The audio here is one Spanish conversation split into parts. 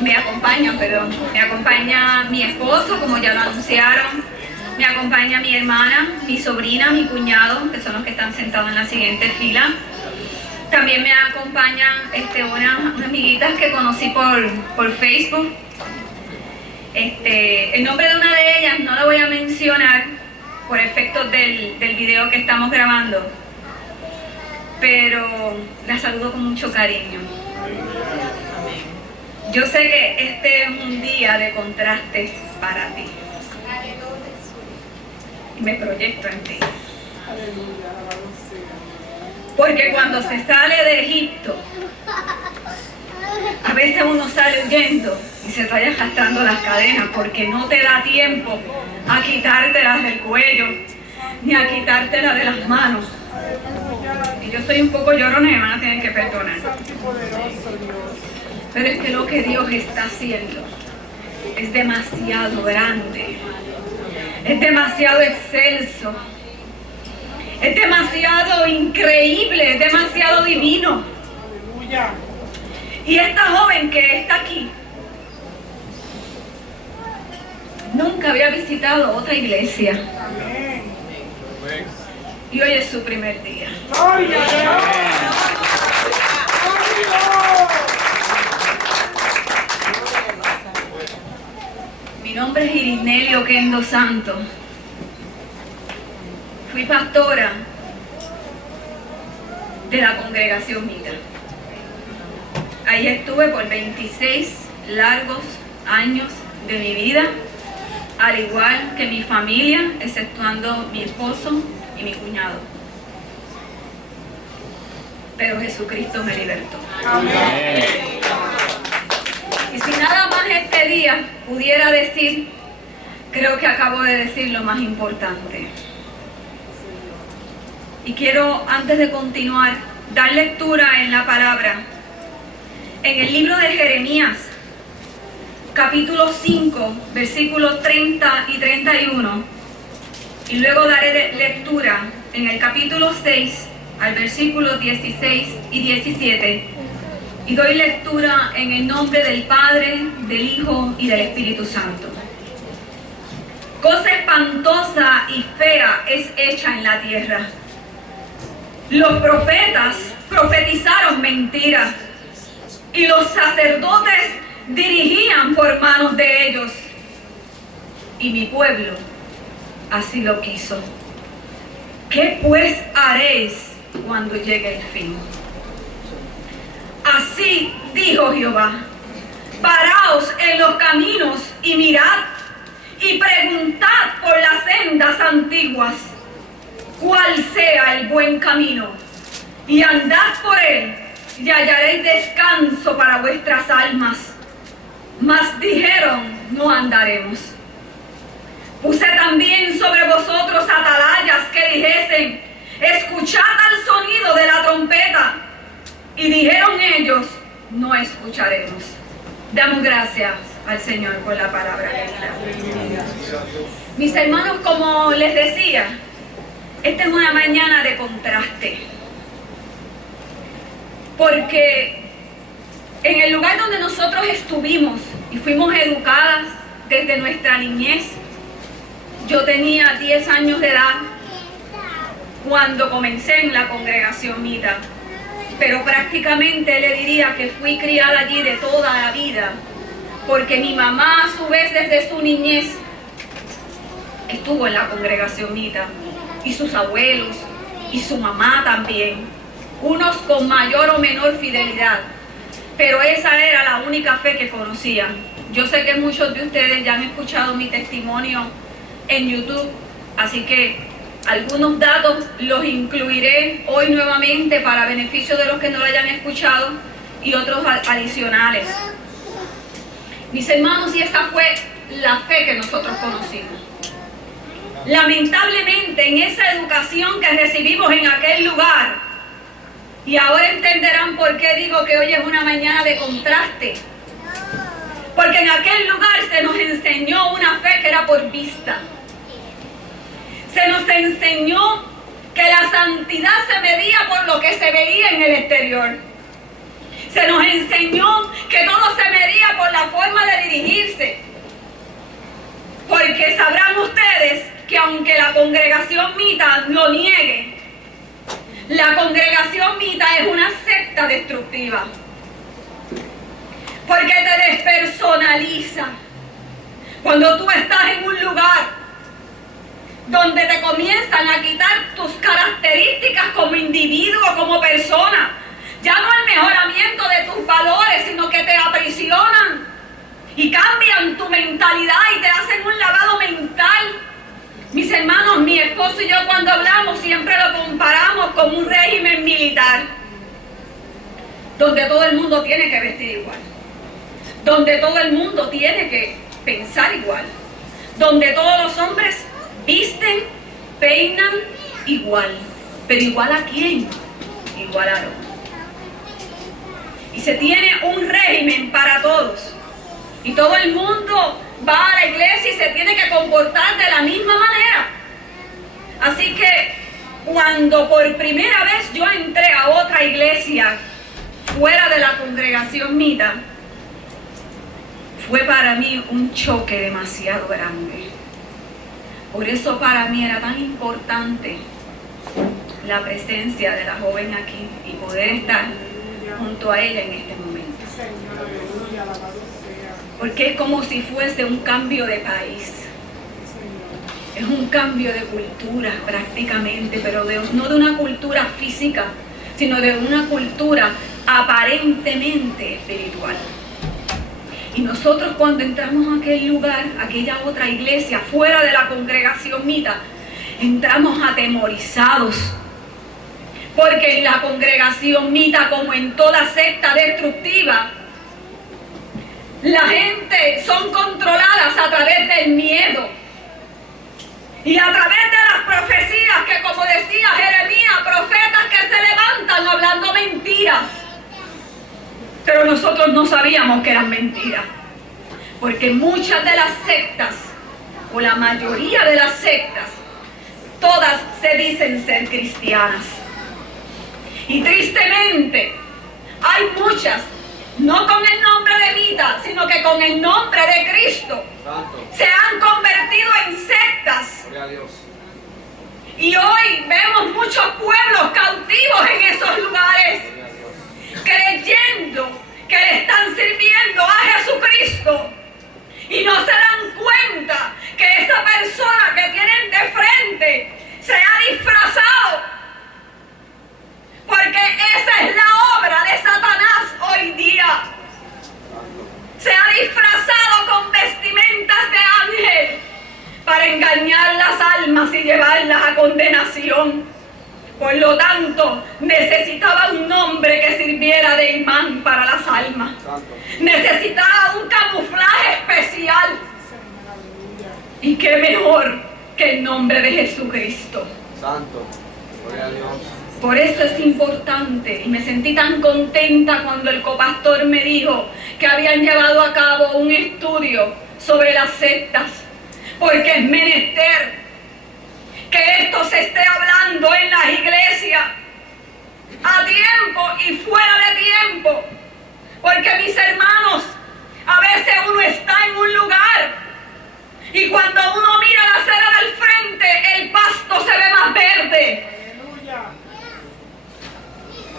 me acompaña mi esposo, como ya lo anunciaron, me acompaña mi hermana, mi sobrina, mi cuñado, que son los que están sentados en la siguiente fila. También me acompañan unas amiguitas que conocí por Facebook. El nombre de una de ellas no lo voy a mencionar por efectos del video que estamos grabando, pero la saludo con mucho cariño. Yo sé que este es un día de contraste para ti. Y me proyecto en ti. Porque cuando se sale de Egipto, a veces uno sale huyendo y se vaya arrastrando las cadenas porque no te da tiempo a quitártelas del cuello ni a quitártelas de las manos. Y yo soy un poco llorona y me van a tener que perdonar. Pero es que lo que Dios está haciendo es demasiado grande, es demasiado excelso, es demasiado increíble, es demasiado divino. Y esta joven que está aquí nunca había visitado otra iglesia. Y hoy es su primer día. Mi nombre es Irisneli Oquendo Santo. Fui pastora de la congregación Mita. Ahí estuve por 26 largos años de mi vida, al igual que mi familia, exceptuando mi esposo y mi cuñado. Pero Jesucristo me libertó. Amén. Y si nada más este día pudiera decir, creo que acabo de decir lo más importante. Y quiero, antes de continuar, dar lectura en la palabra. En el libro de Jeremías, capítulo 5, versículos 30 y 31. Y luego daré lectura en el capítulo 6, al versículo 16 y 17. Y doy lectura en el nombre del Padre, del Hijo y del Espíritu Santo. Cosa espantosa y fea es hecha en la tierra. Los profetas profetizaron mentiras y los sacerdotes dirigían por manos de ellos. Y mi pueblo así lo quiso. ¿Qué pues haréis cuando llegue el fin? Así dijo Jehová: paraos en los caminos y mirad, y preguntad por las sendas antiguas, cuál sea el buen camino, y andad por él, y hallaréis descanso para vuestras almas. Mas dijeron: no andaremos. Puse también sobre vosotros atalayas que dijesen: escuchad al sonido de la trompeta. Y dijeron ellos: no escucharemos. Damos gracias al Señor por la palabra leída. Mis hermanos, como les decía, esta es una mañana de contraste. Porque en el lugar donde nosotros estuvimos y fuimos educadas desde nuestra niñez, yo tenía 10 años de edad cuando comencé en la congregación Mita. Pero prácticamente le diría que fui criada allí de toda la vida, porque mi mamá a su vez desde su niñez estuvo en la congregación Mita, y sus abuelos, y su mamá también, unos con mayor o menor fidelidad, pero esa era la única fe que conocían. Yo sé que muchos de ustedes ya han escuchado mi testimonio en YouTube, así que algunos datos los incluiré hoy nuevamente para beneficio de los que no lo hayan escuchado y otros adicionales. Mis hermanos, y esa fue la fe que nosotros conocimos. Lamentablemente, en esa educación que recibimos en aquel lugar, y ahora entenderán por qué digo que hoy es una mañana de contraste, porque en aquel lugar se nos enseñó una fe que era por vista. Se nos enseñó que la santidad se medía por lo que se veía en el exterior. Se nos enseñó que lo niegue, la congregación Mita es una secta destructiva. Porque te despersonaliza. Cuando tú estás en un lugar donde te comienzan a quitar tus características como individuo, como persona, ya no el mejoramiento de tus valores, sino que te aprisionan y cambian tu mentalidad y te hacen un lavado mental. Mis hermanos, mi esposo y yo cuando hablamos siempre lo comparamos con un régimen militar, donde todo el mundo tiene que vestir igual, donde todo el mundo tiene que pensar igual, donde todos los hombres visten, peinan igual. ¿Pero igual a quién? Igual a Dios. Y se tiene un régimen para todos. Y todo el mundo va a la iglesia y se tiene que comportar de la misma manera. Así que cuando por primera vez yo entré a otra iglesia fuera de la congregación Mita, fue para mí un choque demasiado grande. Por eso para mí era tan importante la presencia de la joven aquí y poder estar junto a ella en este momento. Porque es como si fuese un cambio de país. Es un cambio de cultura prácticamente, pero no de una cultura física, sino de una cultura aparentemente espiritual. Y nosotros cuando entramos a aquel lugar, a aquella otra iglesia, fuera de la congregación Mita, entramos atemorizados. Porque en la congregación Mita, como en toda secta destructiva, la gente son controladas a través del miedo. Y a través de las profecías que, como decía Jeremías, profetas que se levantan hablando mentiras. Pero nosotros no sabíamos que eran mentiras, porque muchas de las sectas, o la mayoría de las sectas, todas se dicen ser cristianas. Y tristemente, hay muchas, no con el nombre de Mita, sino que con el nombre de Cristo, se han convertido en sectas. Gloria a Dios. Y hoy vemos muchos pueblos cautivos en esos lugares, creyendo que le están sirviendo a Jesucristo y no se dan cuenta que esa persona que tienen de frente se ha disfrazado, porque esa es la obra de Satanás hoy día. Se ha disfrazado con vestimentas de ángel para engañar las almas y llevarlas a condenación. Por lo tanto, necesitaba un nombre que sirviera de imán para las almas. Necesitaba un camuflaje especial. Y qué mejor que el nombre de Jesucristo. Santo. Gloria a Dios. Por eso es importante, y me sentí tan contenta cuando el copastor me dijo que habían llevado a cabo un estudio sobre las sectas, porque es menester que esto se esté hablando en las iglesias a tiempo y fuera de tiempo, porque mis hermanos, a veces uno está en un lugar y cuando uno mira la acera del frente, el pasto se ve más verde.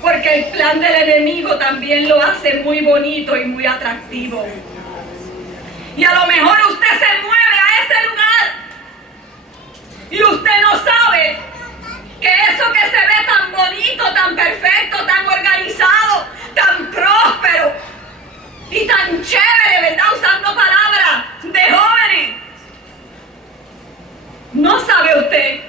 Porque el plan del enemigo también lo hace muy bonito y muy atractivo. Y a lo mejor usted se mueve a ese lugar y usted no sabe que eso que se ve tan bonito, tan perfecto, tan organizado, tan próspero y tan chévere, ¿verdad? Usando palabras de jóvenes. ¿No sabe usted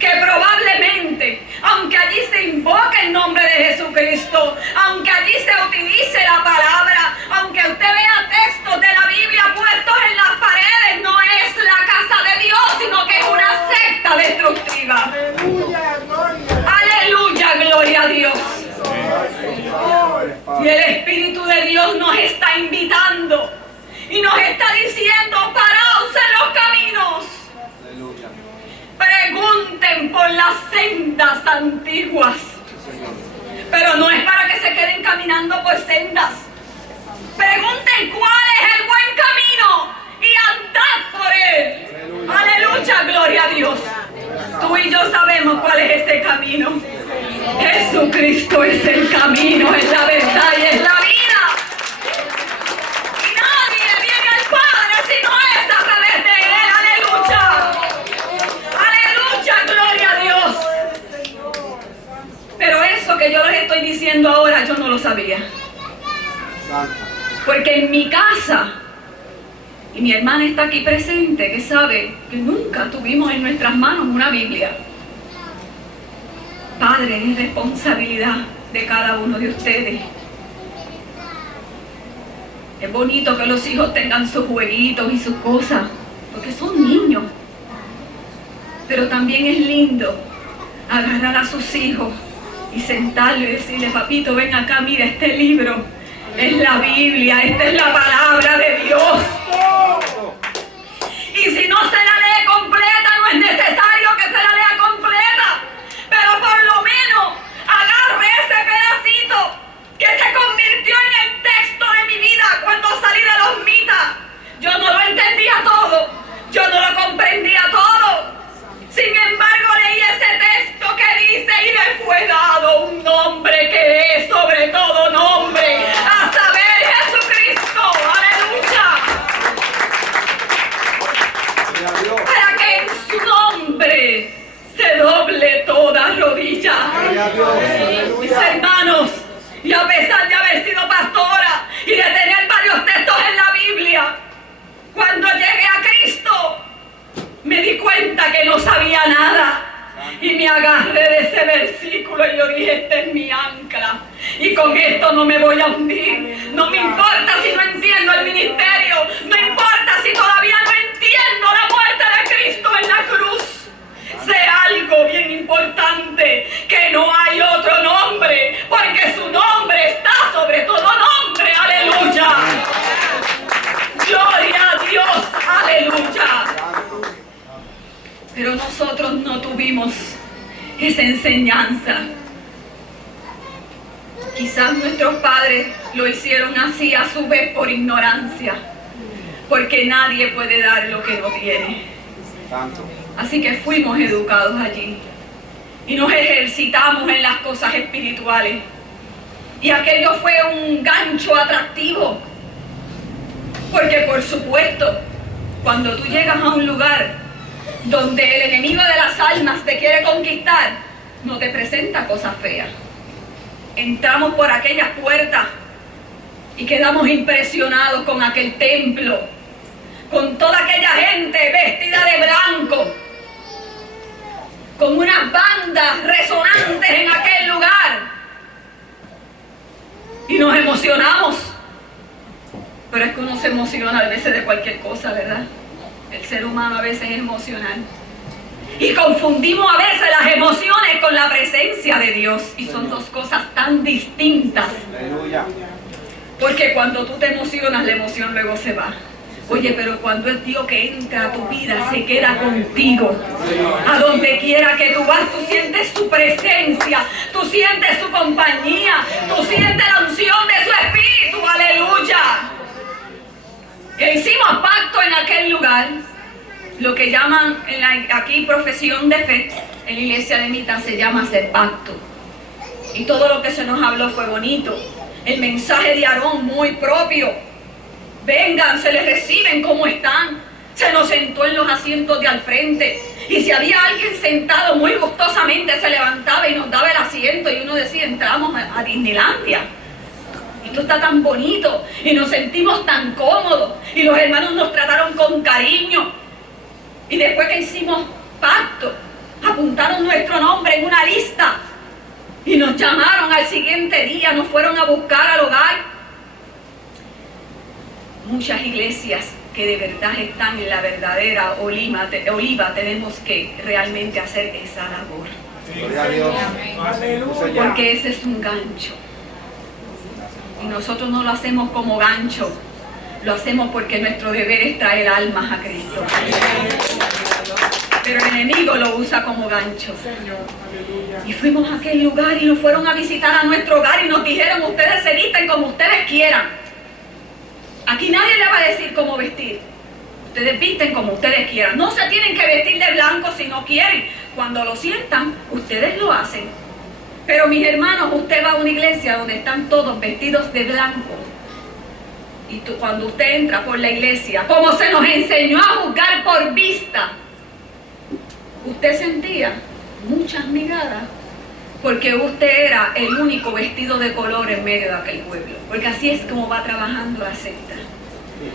que probablemente, aunque allí se invoque el nombre de Jesucristo, aunque allí se utilice la palabra, aunque usted vea textos de la Biblia puestos en las paredes, no es la casa de Dios, sino que es una secta destructiva? Aleluya, gloria. Aleluya, gloria a Dios. Y el Espíritu de Dios nos está invitando y nos está diciendo: paraos en los caminos. Aleluya. Pregunten por las sendas antiguas. Pero no es para que se queden caminando por sendas. Pregunten cuál es el buen camino y andad por él. Aleluya, gloria a Dios. Tú y y yo sabemos cuál es ese camino. Jesucristo es el camino, es la verdad y es la vida. Y nadie viene al Padre si no es a través de Él. Aleluya. Aleluya, gloria a Dios. Pero eso que yo les estoy diciendo ahora, yo no lo sabía. Porque en mi casa, y mi hermana está aquí presente, que sabe que nunca tuvimos en nuestras manos una Biblia. Padre, es responsabilidad de cada uno de ustedes. Es bonito que los hijos tengan sus jueguitos y sus cosas, porque son niños. Pero también es lindo agarrar a sus hijos y sentarlo y decirle: papito, ven acá, mira, este libro es la Biblia, esta es la palabra de Dios. Y si no se la lee completa, no es necesario que se la lea completa, pero por lo menos agarre ese pedacito que se convirtió en el texto de mi vida cuando salí de los mitas. Yo no lo entendía todo, yo no lo comprendía todo. Sin embargo, leí ese texto que dice: y le fue dado un nombre que es sobre todo nombre, a saber, Jesucristo. Aleluya. Para que en su nombre se doble toda rodilla. Mis hermanos, y a pesar de haber sido pastora y de tener varios textos en la Biblia, cuando llegué a Cristo, me di cuenta que no sabía nada. Y me agarré de ese versículo y yo dije: este es mi ancla. Y con esto no me voy a hundir. No me importa si no entiendo el ministerio. No importa si todavía no entiendo la muerte de Cristo en la cruz. Sé algo bien importante: que no hay otro nombre, porque su nombre está sobre todo nombre. Aleluya. Gloria a Dios. Aleluya. Pero nosotros no tuvimos esa enseñanza. Quizás nuestros padres lo hicieron así a su vez por ignorancia, porque nadie puede dar lo que no tiene. Así que fuimos educados allí y nos ejercitamos en las cosas espirituales. Y aquello fue un gancho atractivo, porque por supuesto, cuando tú llegas a un lugar donde el enemigo de las almas te quiere conquistar, no te presenta cosas feas. Entramos por aquellas puertas y quedamos impresionados con aquel templo, con toda aquella gente vestida de blanco, con unas bandas resonantes en aquel lugar, y nos emocionamos. Pero es que uno se emociona a veces de cualquier cosa, ¿verdad? El ser humano a veces es emocional. Y confundimos a veces las emociones con la presencia de Dios. Y son dos cosas tan distintas. Aleluya. Porque cuando tú te emocionas, la emoción luego se va. Oye, pero cuando es Dios que entra a tu vida, se queda contigo. A donde quiera que tú vas, tú sientes su presencia, tú sientes su compañía, tú sientes la unción de su espíritu. Aleluya. E hicimos pacto en aquel lugar, lo que llaman aquí profesión de fe. En la iglesia de Mita se llama hacer pacto. Y todo lo que se nos habló fue bonito. El mensaje de Aarón muy propio. Vengan, se les reciben como están. Se nos sentó en los asientos de al frente. Y si había alguien sentado, muy gustosamente se levantaba y nos daba el asiento. Y uno decía: entramos a Disneylandia. Esto está tan bonito y nos sentimos tan cómodos y los hermanos nos trataron con cariño. Y después que hicimos pacto, apuntaron nuestro nombre en una lista y nos llamaron al siguiente día, nos fueron a buscar al hogar. Muchas iglesias que de verdad están en la verdadera oliva, tenemos que realmente hacer esa labor. Gloria a Dios. Porque ese es un gancho. Y nosotros no lo hacemos como gancho, lo hacemos porque nuestro deber es traer almas a Cristo. Pero el enemigo lo usa como gancho. Y fuimos a aquel lugar y nos fueron a visitar a nuestro hogar y nos dijeron: ustedes se visten como ustedes quieran. Aquí nadie le va a decir cómo vestir. Ustedes visten como ustedes quieran. No se tienen que vestir de blanco si no quieren. cuando lo sientan, ustedes lo hacen. Pero mis hermanos, usted va a una iglesia donde están todos vestidos de blanco. Y cuando usted entra por la iglesia, como se nos enseñó a juzgar por vista, usted sentía muchas miradas porque usted era el único vestido de color en medio de aquel pueblo. Porque así es como va trabajando la secta.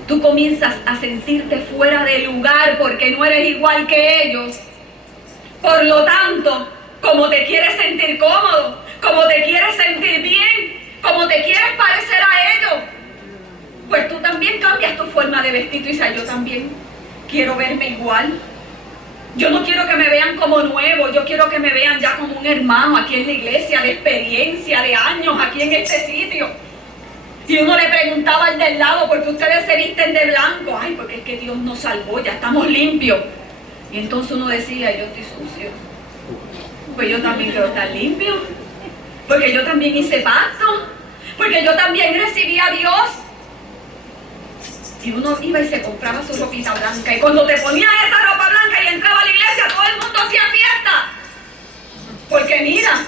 Tú comienzas a sentirte fuera de lugar porque no eres igual que ellos. Por lo tanto, como te quieres sentir cómodo, como te quieres sentir bien, como te quieres parecer a ellos, pues tú también cambias tu forma de vestir y dices, yo también quiero verme igual. Yo no quiero que me vean como nuevo, yo quiero que me vean ya como un hermano aquí en la iglesia, de experiencia, de años aquí en este sitio. Y uno le preguntaba al del lado, ¿por qué ustedes se visten de blanco? Ay, porque es que Dios nos salvó, ya estamos limpios. Y entonces uno decía, yo estoy sucio. Pues yo también quiero estar limpio. Porque yo también hice pacto. Porque yo también recibí a Dios. Y uno iba y se compraba su ropita blanca. Y cuando te ponías esa ropa blanca y entraba a la iglesia, todo el mundo hacía fiesta. Porque mira,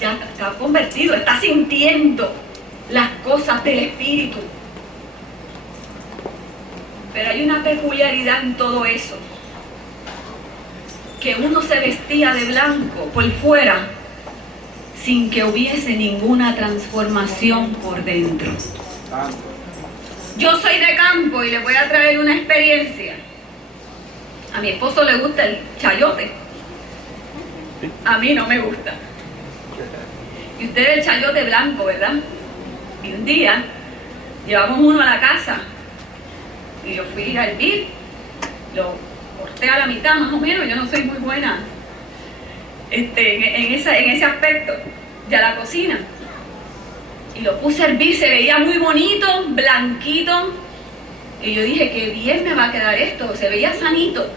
ya está convertido, está sintiendo las cosas del Espíritu. Pero hay una peculiaridad en todo eso. Que uno se vestía de blanco por fuera sin que hubiese ninguna transformación por dentro. Yo soy de campo y les voy a traer una experiencia. A mi esposo le gusta el chayote. A mí no me gusta. Y usted el chayote blanco, ¿verdad? Y un día llevamos uno a la casa y yo fui a hervir, lo corté a la mitad más o menos. Yo no soy muy buena en ese aspecto de la cocina. Y lo puse a hervir, se veía muy bonito, blanquito. Y yo dije, qué bien me va a quedar esto, se veía sanito.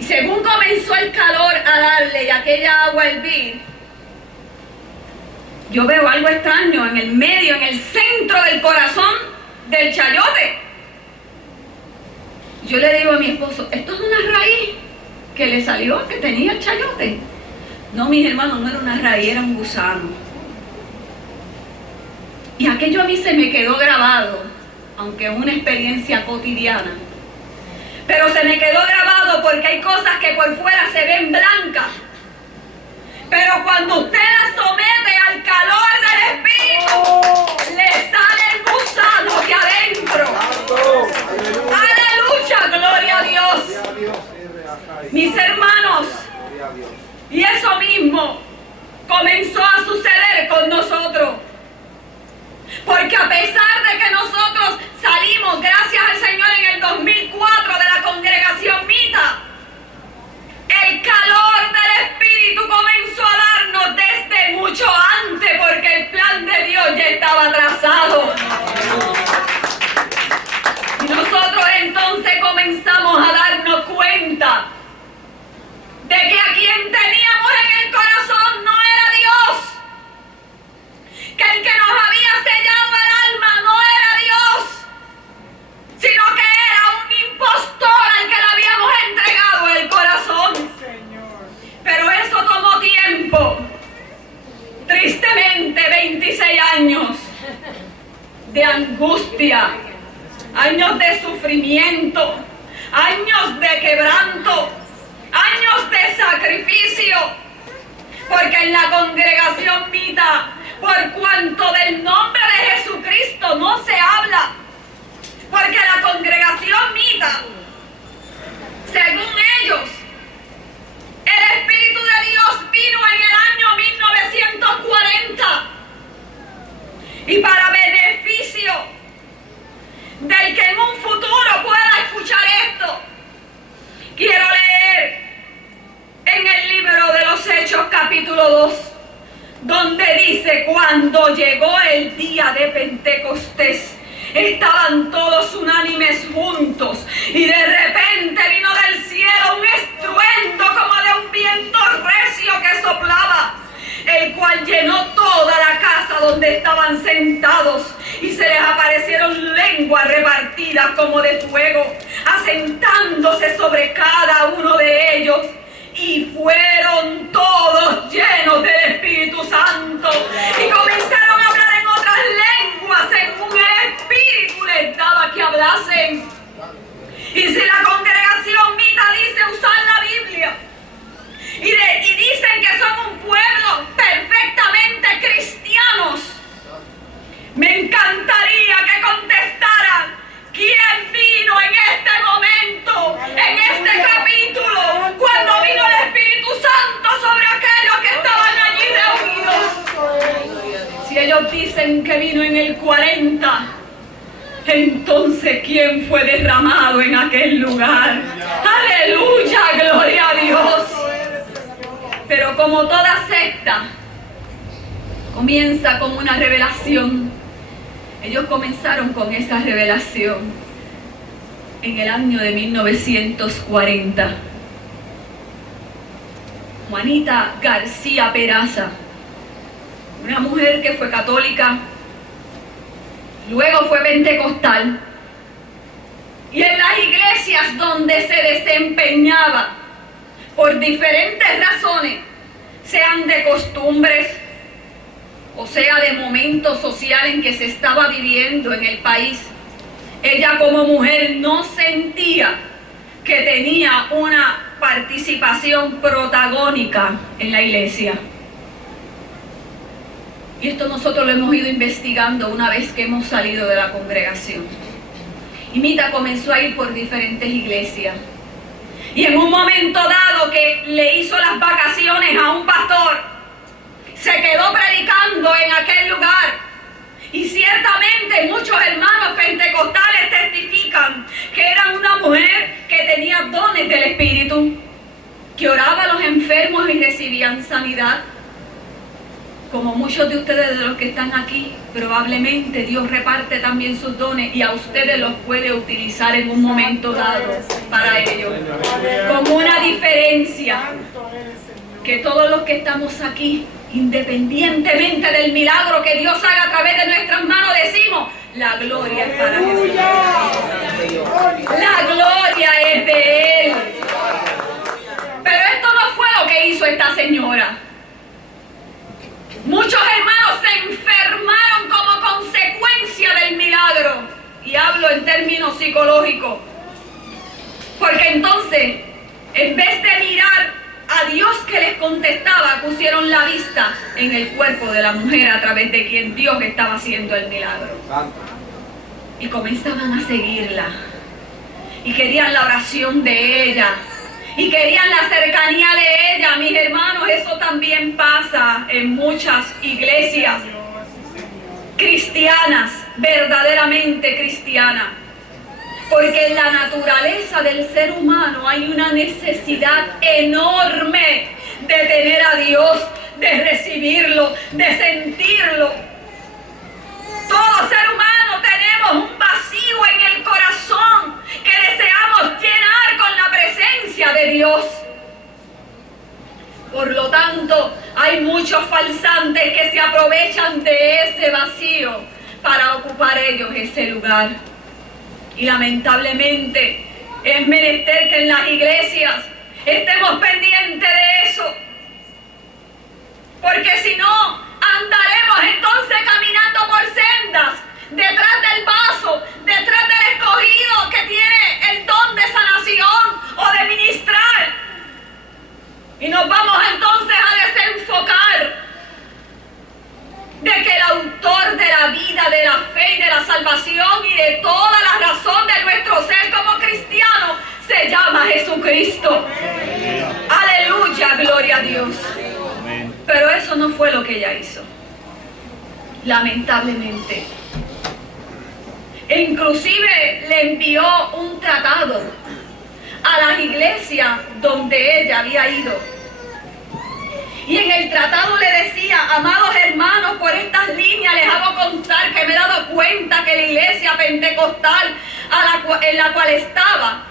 Y según comenzó el calor a darle y aquella agua a hervir, yo veo algo extraño en el medio, en el centro del corazón del chayote. Yo le digo a mi esposo, esto es una raíz que le salió, que tenía el chayote. No, mis hermanos, no era una raíz, era un gusano. Y aquello a mí se me quedó grabado, aunque es una experiencia cotidiana. Pero se me quedó grabado porque hay cosas que por fuera se ven blancas. Pero cuando usted la somete al calor del Espíritu, le sale el gusano de adentro. ¡Aleluya! ¡Gloria a Dios! Mis hermanos, y eso mismo comenzó a suceder con nosotros. Porque a pesar de que nosotros salimos, gracias al Señor, en el 2004 de la congregación Mita, el calor del Espíritu comenzó a darnos desde mucho antes, porque el plan de Dios ya estaba trazado. Y nosotros entonces comenzamos a darnos cuenta de que a quien teníamos en el corazón no era Dios. Que el que nos había sellado el alma no era Dios, sino que era un impostor al que le habíamos entregado el corazón. Pero eso tomó tiempo. Tristemente, 26 años de angustia, años de sufrimiento, años de quebranto, años de sacrificio, porque en la congregación Mita, por cuanto del nombre de Jesucristo no se habla, porque la congregación Mita, según ellos, el Espíritu de Dios vino en el año 1940 y para beneficio del que en un futuro pueda escuchar esto, quiero leer en el libro de los Hechos capítulo 2, donde dice, cuando llegó el día de Pentecostés, estaban todos unánimes juntos y de repente vino del cielo un estruendo como de un viento recio que soplaba, el cual llenó toda la casa donde estaban sentados, y se les aparecieron lenguas repartidas como de fuego, asentándose sobre cada uno de ellos. Y fueron todos llenos del Espíritu Santo y comenzaron a hablar en otras lenguas según el Espíritu les daba que hablasen. Y si la congregación mita dice usar la Biblia y dicen que son un pueblo perfectamente cristianos, me encantaría que contestaran quién vino en este momento, en este capítulo, cuando vino el Espíritu Santo sobre aquellos que estaban allí reunidos. Si ellos dicen que vino en el 40, entonces ¿quién fue derramado en aquel lugar? ¡Aleluya! ¡Gloria a Dios! Pero como toda secta comienza con una revelación, ellos comenzaron con esa revelación en el año de 1940. Juanita García Peraza, una mujer que fue católica, luego fue pentecostal, y en las iglesias donde se desempeñaba, por diferentes razones, sean de costumbres, o sea de momento social en que se estaba viviendo en el país, ella como mujer no sentía que tenía una participación protagónica en la iglesia. Y esto nosotros lo hemos ido investigando una vez que hemos salido de la congregación. Y Mita comenzó a ir por diferentes iglesias. Y en un momento dado que le hizo las vacaciones a un pastor, se quedó predicando en aquel lugar. Y ciertamente muchos hermanos pentecostales testifican que era una mujer que tenía dones del Espíritu, que oraba a los enfermos y recibían sanidad. Como muchos de ustedes de los que están aquí, probablemente Dios reparte también sus dones y a ustedes los puede utilizar en un momento dado para ellos. Con una diferencia, que todos los que estamos aquí, independientemente del milagro que Dios haga a través de nuestras manos, decimos, la gloria es para Jesús. La gloria es de Él. Pero esto no fue lo que hizo esta señora. Muchos hermanos se enfermaron como consecuencia del milagro. Y hablo en términos psicológicos. Porque entonces, en vez de mirar a Dios que les contestaba, pusieron la vista en el cuerpo de la mujer a través de quien Dios estaba haciendo el milagro. Y comenzaban a seguirla. Y querían la oración de ella. Y querían la cercanía de ella. Mis hermanos, eso también pasa en muchas iglesias cristianas, verdaderamente cristianas. Porque en la naturaleza del ser humano hay una necesidad enorme de tener a Dios, de recibirlo, de sentirlo. Todo ser humano tenemos un vacío en el corazón que deseamos llenar con la presencia de Dios. Por lo tanto, hay muchos falsantes que se aprovechan de ese vacío para ocupar ellos ese lugar. Y lamentablemente es menester que en las iglesias estemos pendientes de eso. Porque si no, andaremos entonces caminando por sendas, detrás del vaso, detrás del escogido que tiene el don de sanación o de ministrar. Y nos vamos entonces a desenfocar de que el autor de la vida, de la fe y de la salvación y de toda la razón de nuestro ser como cristianos se llama Jesucristo. Aleluya, gloria a Dios. Pero eso no fue lo que ella hizo, lamentablemente. E inclusive le envió un tratado a las iglesias donde ella había ido. Y en el tratado le decía, amados hermanos, por estas líneas les hago contar que me he dado cuenta que la iglesia pentecostal en la cual estaba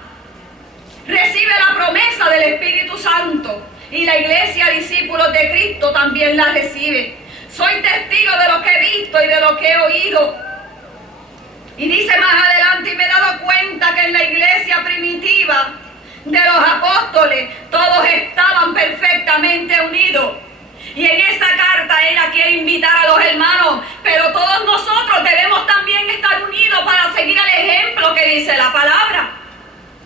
recibe la promesa del Espíritu Santo. Y la iglesia discípulos de Cristo también la recibe. Soy testigo de lo que he visto y de lo que he oído. Y dice más adelante, y me he dado cuenta cuenta que en la iglesia primitiva de los apóstoles todos estaban perfectamente unidos. Y en esa carta ella quiere invitar a los hermanos, pero todos nosotros debemos también estar unidos para seguir el ejemplo que dice la palabra.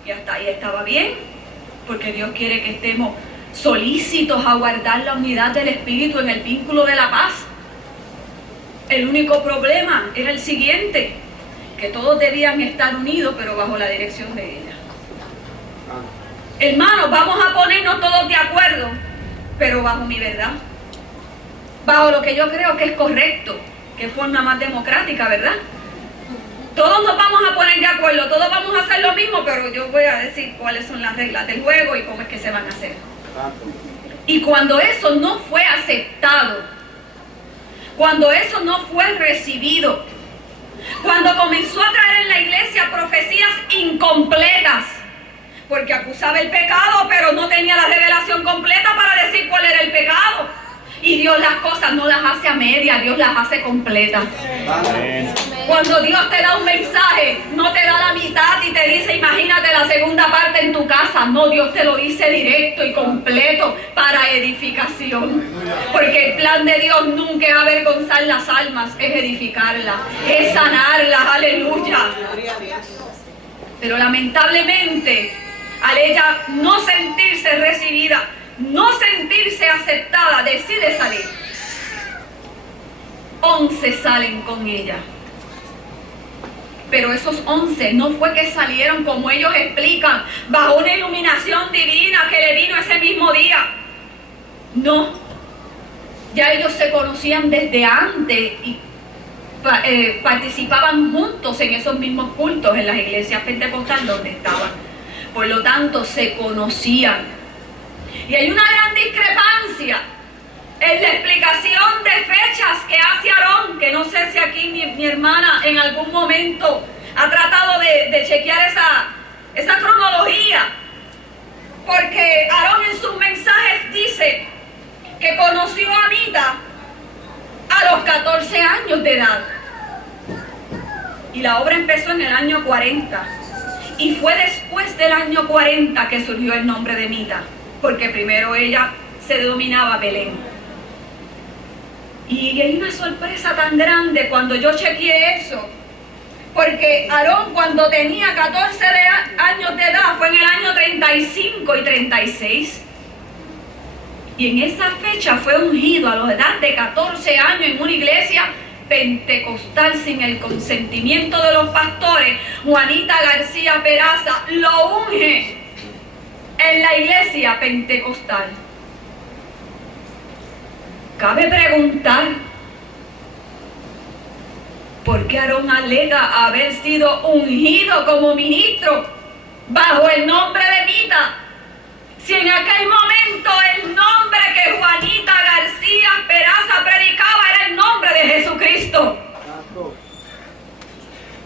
Y hasta ahí estaba bien, porque Dios quiere que estemos solícitos a guardar la unidad del Espíritu en el vínculo de la paz. El único problema era el siguiente, que todos debían estar unidos, pero bajo la dirección de ella. Hermanos, vamos a ponernos todos de acuerdo, pero bajo mi verdad, bajo lo que yo creo que es correcto, que es forma más democrática, ¿verdad? Todos nos vamos a poner de acuerdo, todos vamos a hacer lo mismo, pero yo voy a decir cuáles son las reglas del juego y cómo es que se van a hacer. Y cuando eso no fue aceptado, cuando eso no fue recibido, cuando comenzó a traer en la iglesia profecías incompletas, porque acusaba el pecado, pero no tenía la revelación completa para decir cuál era el pecado. Y Dios las cosas no las hace a media, Dios las hace completas. Cuando Dios te da un mensaje, no te da la mitad y te dice, imagínate la segunda parte en tu casa. No, Dios te lo dice directo y completo para edificación. Porque el plan de Dios nunca es avergonzar las almas, es edificarlas, es sanarlas, aleluya. Pero lamentablemente, al ella no sentirse recibida, no sentirse aceptada, decide salir. 11 salen con ella. Pero esos 11 no fue que salieron como ellos explican, bajo una iluminación divina que le vino ese mismo día. No. Ya ellos se conocían desde antes y participaban juntos en esos mismos cultos en las iglesias pentecostales donde estaban. Por lo tanto, se conocían. Y hay una gran discrepancia en la explicación de fechas que hace Aarón, que no sé si aquí mi hermana en algún momento ha tratado de chequear esa cronología. Porque Aarón en sus mensajes dice que conoció a Amita a los 14 años de edad. Y la obra empezó en el año 40. Y fue después del año 40 que surgió el nombre de Mita, porque primero ella se denominaba Belén. Y hay una sorpresa tan grande cuando yo chequeé eso, porque Aarón cuando tenía 14 años de edad fue en el año 35 y 36. Y en esa fecha fue ungido a la edad de 14 años en una iglesia pentecostal sin el consentimiento de los pastores. Juanita García Peraza lo unge en la iglesia pentecostal. Cabe preguntar por qué Aarón alega haber sido ungido como ministro bajo el nombre de Mita, si en aquel momento el nombre que Juanita García Peraza predicaba era el nombre de Jesucristo.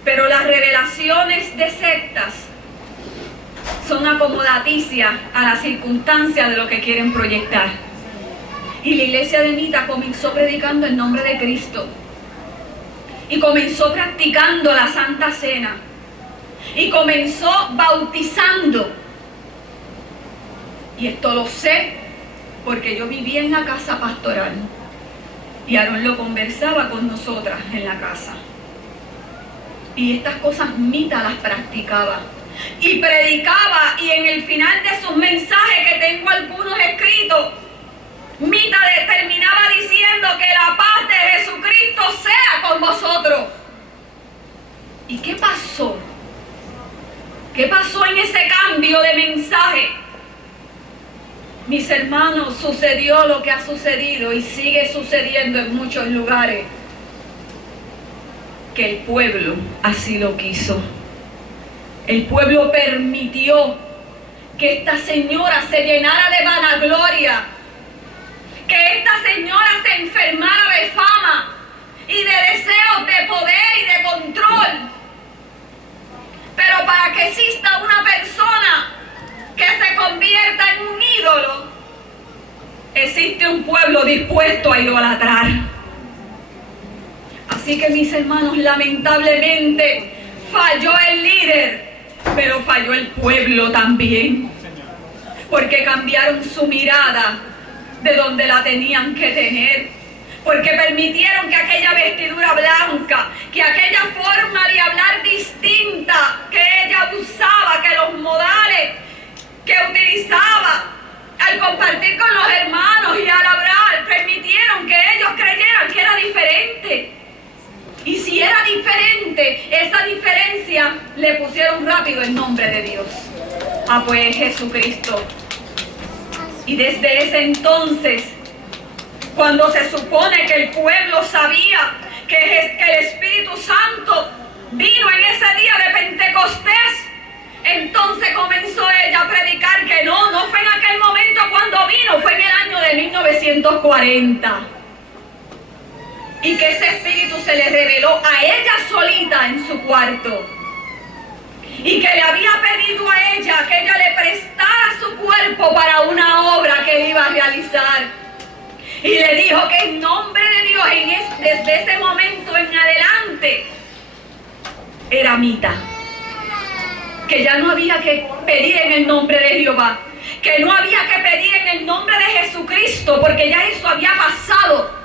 Pero las revelaciones de sectas son acomodaticias a las circunstancias de lo que quieren proyectar. Y la iglesia de Mita comenzó predicando el nombre de Cristo. Y comenzó practicando la Santa Cena. Y comenzó bautizando. Y esto lo sé porque yo vivía en la casa pastoral. Y Aarón lo conversaba con nosotras en la casa. Y estas cosas Mita las practicaba. Y predicaba, y en el final de sus mensajes, que tengo algunos escritos, Mita terminaba diciendo que la paz de Jesucristo sea con vosotros. ¿Y qué pasó? ¿Qué pasó en ese cambio de mensaje? Mis hermanos, sucedió lo que ha sucedido y sigue sucediendo en muchos lugares, que el pueblo así lo quiso. El pueblo permitió que esta señora se llenara de vanagloria, que esta señora se enfermara de fama y de deseos de poder y de control. Pero para que exista una persona que se convierta en un ídolo, existe un pueblo dispuesto a idolatrar. Así que mis hermanos, lamentablemente falló el líder Pero falló el pueblo también, porque cambiaron su mirada de donde la tenían que tener, porque permitieron que aquella vestidura blanca, que aquella forma de hablar distinta que ella usaba, que los modales que utilizaba al compartir con los hermanos y al hablar, permitieron que ellos creyeran que era diferente. Y si era diferente, esa diferencia le pusieron rápido el nombre de Dios. Ah, pues Jesucristo. Y desde ese entonces, cuando se supone que el pueblo sabía que el Espíritu Santo vino en ese día de Pentecostés, entonces comenzó ella a predicar que no fue en aquel momento cuando vino, fue en el año de 1940. Y que ese espíritu se le reveló a ella solita en su cuarto. Y que le había pedido a ella que ella le prestara su cuerpo para una obra que iba a realizar. Y le dijo que en nombre de Dios, desde ese momento en adelante, era Mita. Que ya no había que pedir en el nombre de Jehová. Que no había que pedir en el nombre de Jesucristo, porque ya eso había pasado.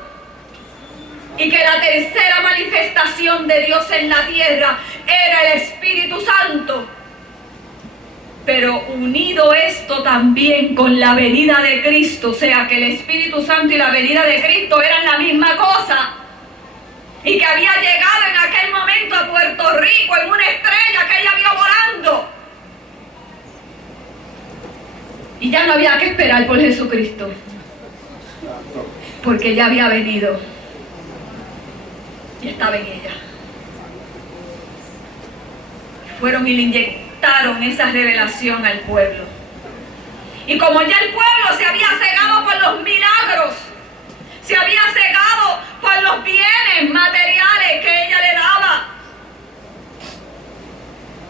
Y que la tercera manifestación de Dios en la tierra era el Espíritu Santo. Pero unido esto también con la venida de Cristo, o sea que el Espíritu Santo y la venida de Cristo eran la misma cosa. Y que había llegado en aquel momento a Puerto Rico en una estrella que ella vio volando. Y ya no había que esperar por Jesucristo, porque ya había venido. Y estaba en ella. Fueron y le inyectaron esa revelación al pueblo. Y como ya el pueblo se había cegado por los milagros, se había cegado por los bienes materiales que ella le daba,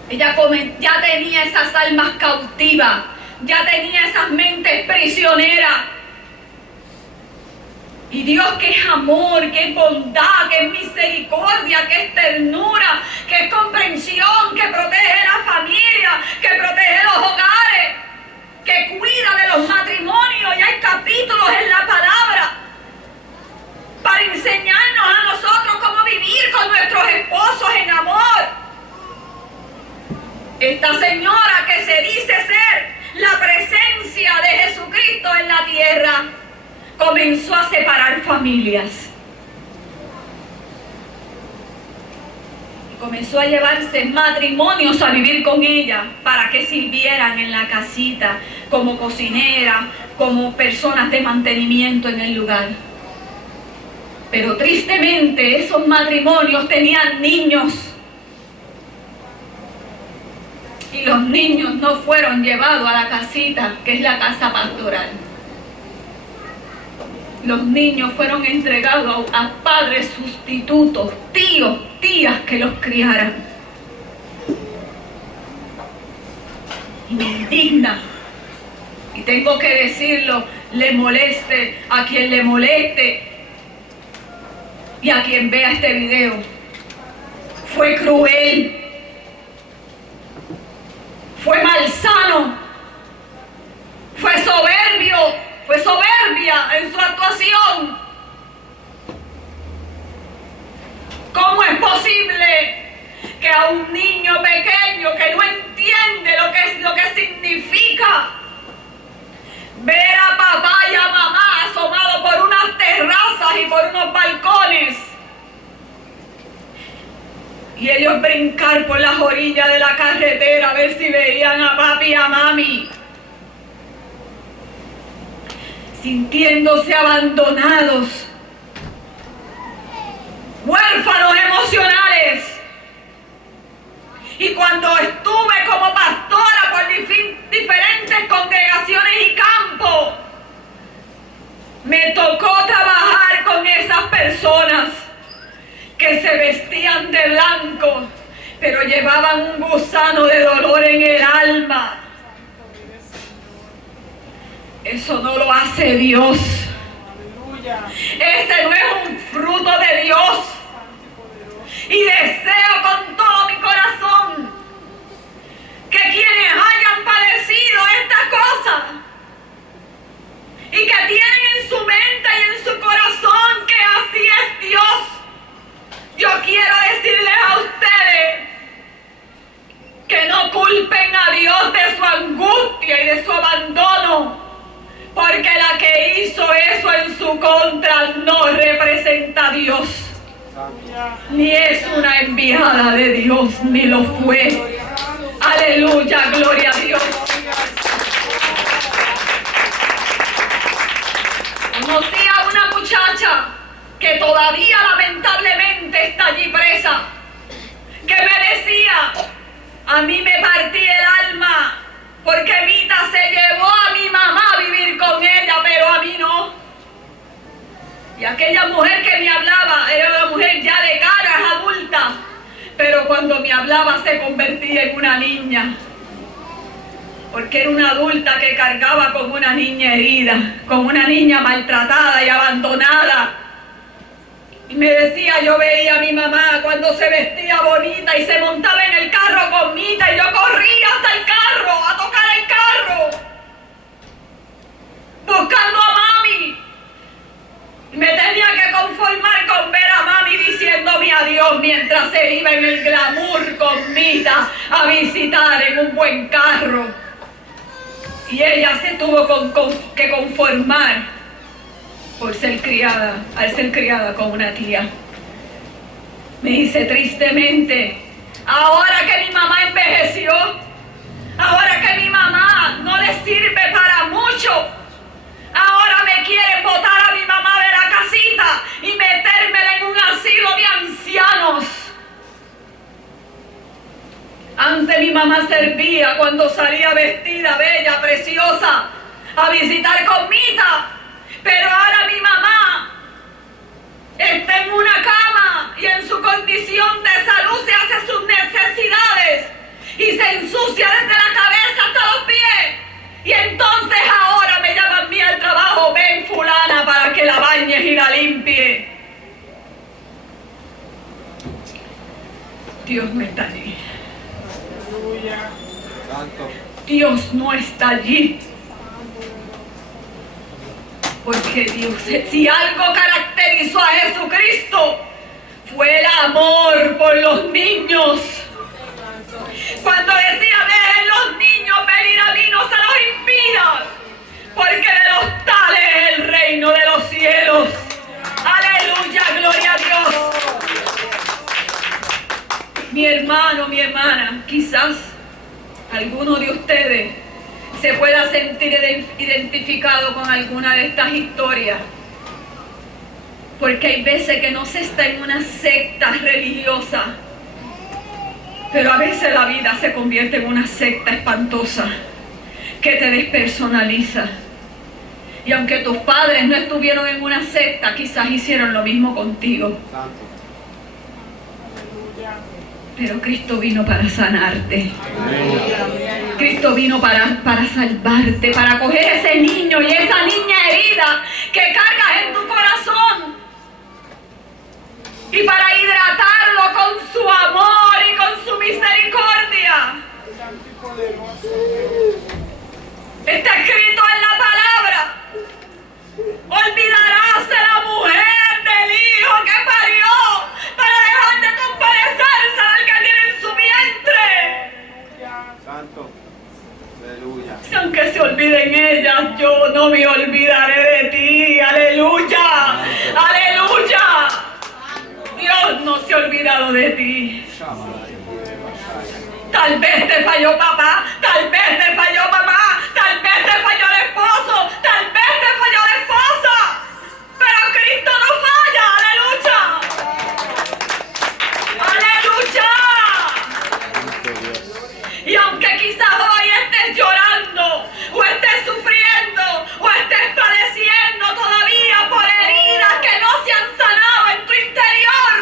ella ya tenía esas almas cautivas, ya tenía esas mentes prisioneras. Y Dios, que es amor, que es bondad, que es misericordia, que es ternura, que es comprensión, que protege la familia, que protege los hogares, que cuida de los matrimonios. Y hay capítulos en la palabra para enseñarnos a nosotros cómo vivir con nuestros esposos en amor. Esta señora que se dice ser la presencia de Jesucristo en la tierra, comenzó a separar familias. Y comenzó a llevarse matrimonios a vivir con ella para que sirvieran en la casita como cocineras, como personas de mantenimiento en el lugar. Pero tristemente esos matrimonios tenían niños. Y los niños no fueron llevados a la casita, que es la casa pastoral. Los niños fueron entregados a padres sustitutos, tíos, tías que los criaran. Y me indigna, y tengo que decirlo, le moleste a quien le moleste y a quien vea este video. Fue cruel, fue malsano, fue soberbio. Fue soberbia en su actuación. ¿Cómo es posible que a un niño pequeño que no entiende lo que significa ver a papá y a mamá asomados por unas terrazas y por unos balcones, y ellos brincar por las orillas de la carretera a ver si veían a papi y a mami, sintiéndose abandonados, huérfanos emocionales? Y cuando estuve como pastora por diferentes congregaciones y campos, me tocó trabajar con esas personas que se vestían de blanco, pero llevaban un gusano de dolor en el alma. Eso no lo hace Dios. Ese no es un fruto de Dios. Y deseo con todo mi corazón su contra no representa a Dios, ni es una enviada de Dios, ni lo fue. Aleluya, gloria a Dios. Conocí a una muchacha que todavía lamentablemente está allí presa, que me decía: a mí me partí el alma porque Mita se llevó a mi mamá a vivir con ella, pero a mí no. Y aquella mujer que me hablaba era una mujer ya de caras, adulta, pero cuando me hablaba se convertía en una niña, porque era una adulta que cargaba con una niña herida, con una niña maltratada y abandonada. Y me decía: yo veía a mi mamá cuando se vestía bonita y se montaba en el carro con Mita, y yo corría hasta el carro, a tocar el carro, buscando a mami. Y me tenía que conformar con ver a mami diciéndome adiós mientras se iba en el glamour con Mita a visitar en un buen carro. Y ella se tuvo que conformar por ser criada, al ser criada con una tía. Me dice tristemente: ahora que mi mamá envejeció, ahora que mi mamá no le sirve para mucho, ahora me quieren botar a mi mamá de la casita y metérmela en un asilo de ancianos. Antes mi mamá servía cuando salía vestida, bella, preciosa, a visitar con Mita, pero ahora mi mamá está en una cama y en su condición de salud se hace sus necesidades y se ensucia desde la cabeza hasta los pies. Y entonces ahora me llaman a mí al trabajo: ven fulana para que la bañes y la limpie. Dios no está allí. Santo. Dios no está allí. Porque Dios, si algo caracterizó a Jesucristo, fue el amor por los niños. Cuando decía: dejen los niños venir a mí, no se los impidan, porque de los tales es el reino de los cielos. Aleluya, gloria a Dios. Mi hermano, mi hermana, quizás alguno de ustedes se pueda sentir identificado con alguna de estas historias, porque hay veces que no se está en una secta religiosa, pero a veces la vida se convierte en una secta espantosa que te despersonaliza. Y aunque tus padres no estuvieron en una secta, quizás hicieron lo mismo contigo. Santo. Pero Cristo vino para sanarte. Cristo vino para salvarte, para coger ese niño y esa niña herida que cargas en tu corazón y para hidratarlo con su amor y con su misericordia. Está escrito en la palabra: olvidarás de la mujer del hijo que parió para dejar de compadecerse al que tiene en su vientre. Santo. Aleluya. Si aunque se olviden ellas, yo no me olvidaré de ti. Aleluya. Aleluya. Dios no se ha olvidado de ti. Tal vez te falló papá, tal vez te falló mamá, tal vez te falló el esposo, tal vez te falló la esposa, pero Cristo no falla. ¡Aleluya! Y aunque quizás hoy estés llorando, o estés sufriendo, o estés padeciendo todavía por heridas que no se han sanado en tu interior,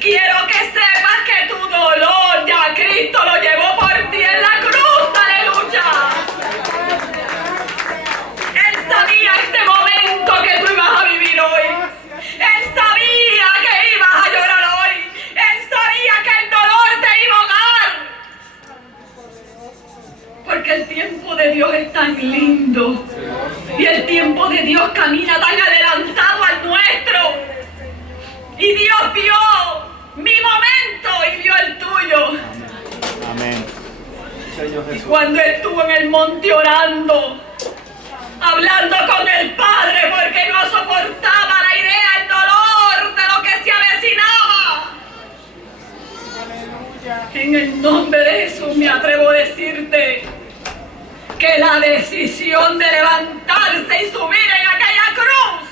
quiero que sepas que tu dolor ya Cristo lo llevó por ti en la cruz. ¡Aleluya! Él sabía este momento que tú ibas a vivir hoy. Él sabía que ibas a llorar hoy. Él sabía que el dolor te iba a ahogar. Porque el tiempo de Dios es tan lindo. Y el tiempo de Dios camina tan adelantado al nuestro. Y Dios vio mi momento y vio el tuyo. Amén. Señor Y Jesús. cuando estuvo en el monte orando, hablando con el Padre porque no soportaba la idea, el dolor de lo que se avecinaba. Aleluya. En el nombre de Jesús me atrevo a decirte que la decisión de levantarse y subir en aquella cruz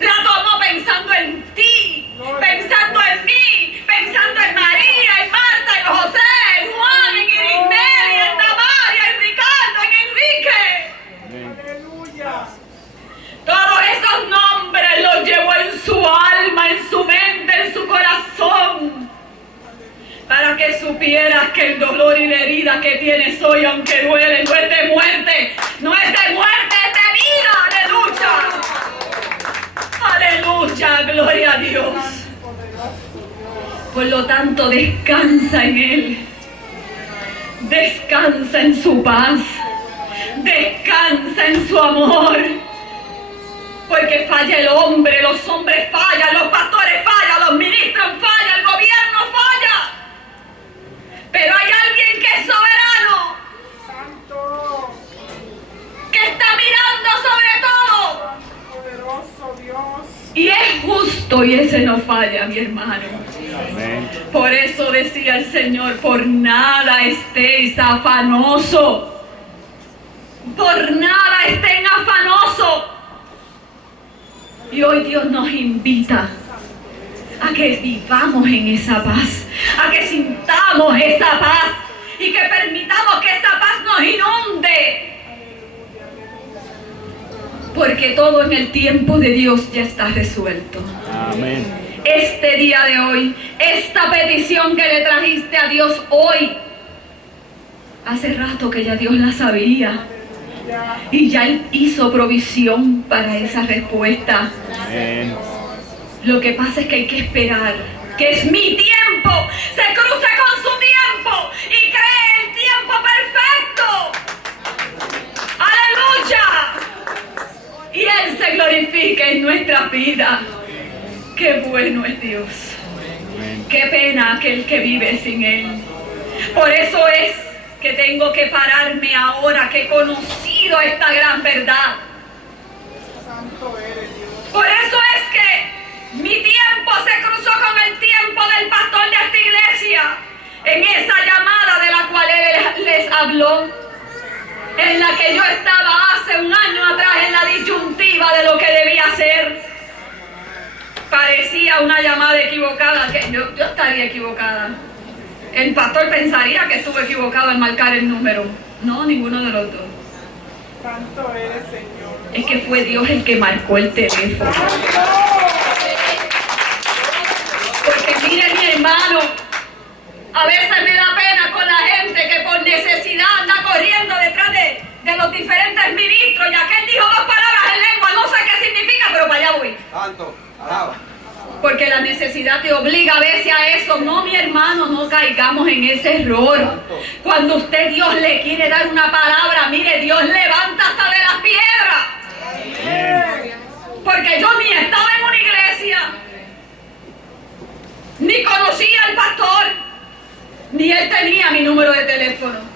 la tomó pensando en ti, pensando en mí, pensando en María, en Marta, en José, en Juan, en Irismeli, en Tamaria, en Ricardo, en Enrique. Aleluya. Todos esos nombres los llevó en su alma, en su mente, en su corazón, para que supieras que el dolor y la herida que tienes hoy, aunque duele, no es de muerte, no es de muerte, es de vida. Aleluya. Aleluya, gloria a Dios. Por lo tanto, descansa en Él. Descansa en su paz. Descansa en su amor. Porque falla el hombre, los hombres fallan, los pastores fallan, los ministros fallan, el gobierno falla. Pero hay alguien que es soberano, Santo. que está mirando sobre todo. Poderoso Dios. Y es justo y ese no falla, mi hermano. Amén. Por eso decía el Señor, por nada estéis afanosos. Por nada estén afanosos. Y hoy Dios nos invita a que vivamos en esa paz, a que sintamos esa paz y que permitamos que esa paz nos inunde. Porque todo en el tiempo de Dios ya está resuelto. Amén. Este día de hoy, esta petición que le trajiste a Dios hoy, hace rato que ya Dios la sabía y ya hizo provisión para esa respuesta. Amén. Lo que pasa es que hay que esperar, que es mi tiempo, se cruce con su tiempo y cree el tiempo perfecto. ¡Aleluya! Y Él se glorifique en nuestra vida. ¡Qué bueno es Dios! Amén. ¡Qué pena aquel que vive sin Él! Por eso es que tengo que pararme ahora que he conocido esta gran verdad. Santo eres Dios. Por eso es que mi tiempo se cruzó con el tiempo del pastor de esta iglesia, en esa llamada de la cual él les habló, en la que yo estaba hace un año atrás en la disyuntiva de lo que debía hacer. Parecía una llamada equivocada, que yo estaría equivocada. El pastor pensaría que estuve equivocado al marcar el número. No, ninguno de los dos. Santo eres, Señor. Es que fue Dios el que marcó el teléfono. Porque mire, mi hermano, a veces me da pena con la gente que por necesidad anda corriendo detrás de los diferentes ministros, y aquel dijo dos palabras en lengua, no sé qué significa, pero para allá voy. Santo, alaba. Porque la necesidad te obliga a veces a eso. No, mi hermano, no caigamos en ese error. Cuando usted Dios le quiere dar una palabra, mire, Dios levanta hasta de las piedras. Porque yo ni estaba en una iglesia, ni conocía al pastor, ni él tenía mi número de teléfono.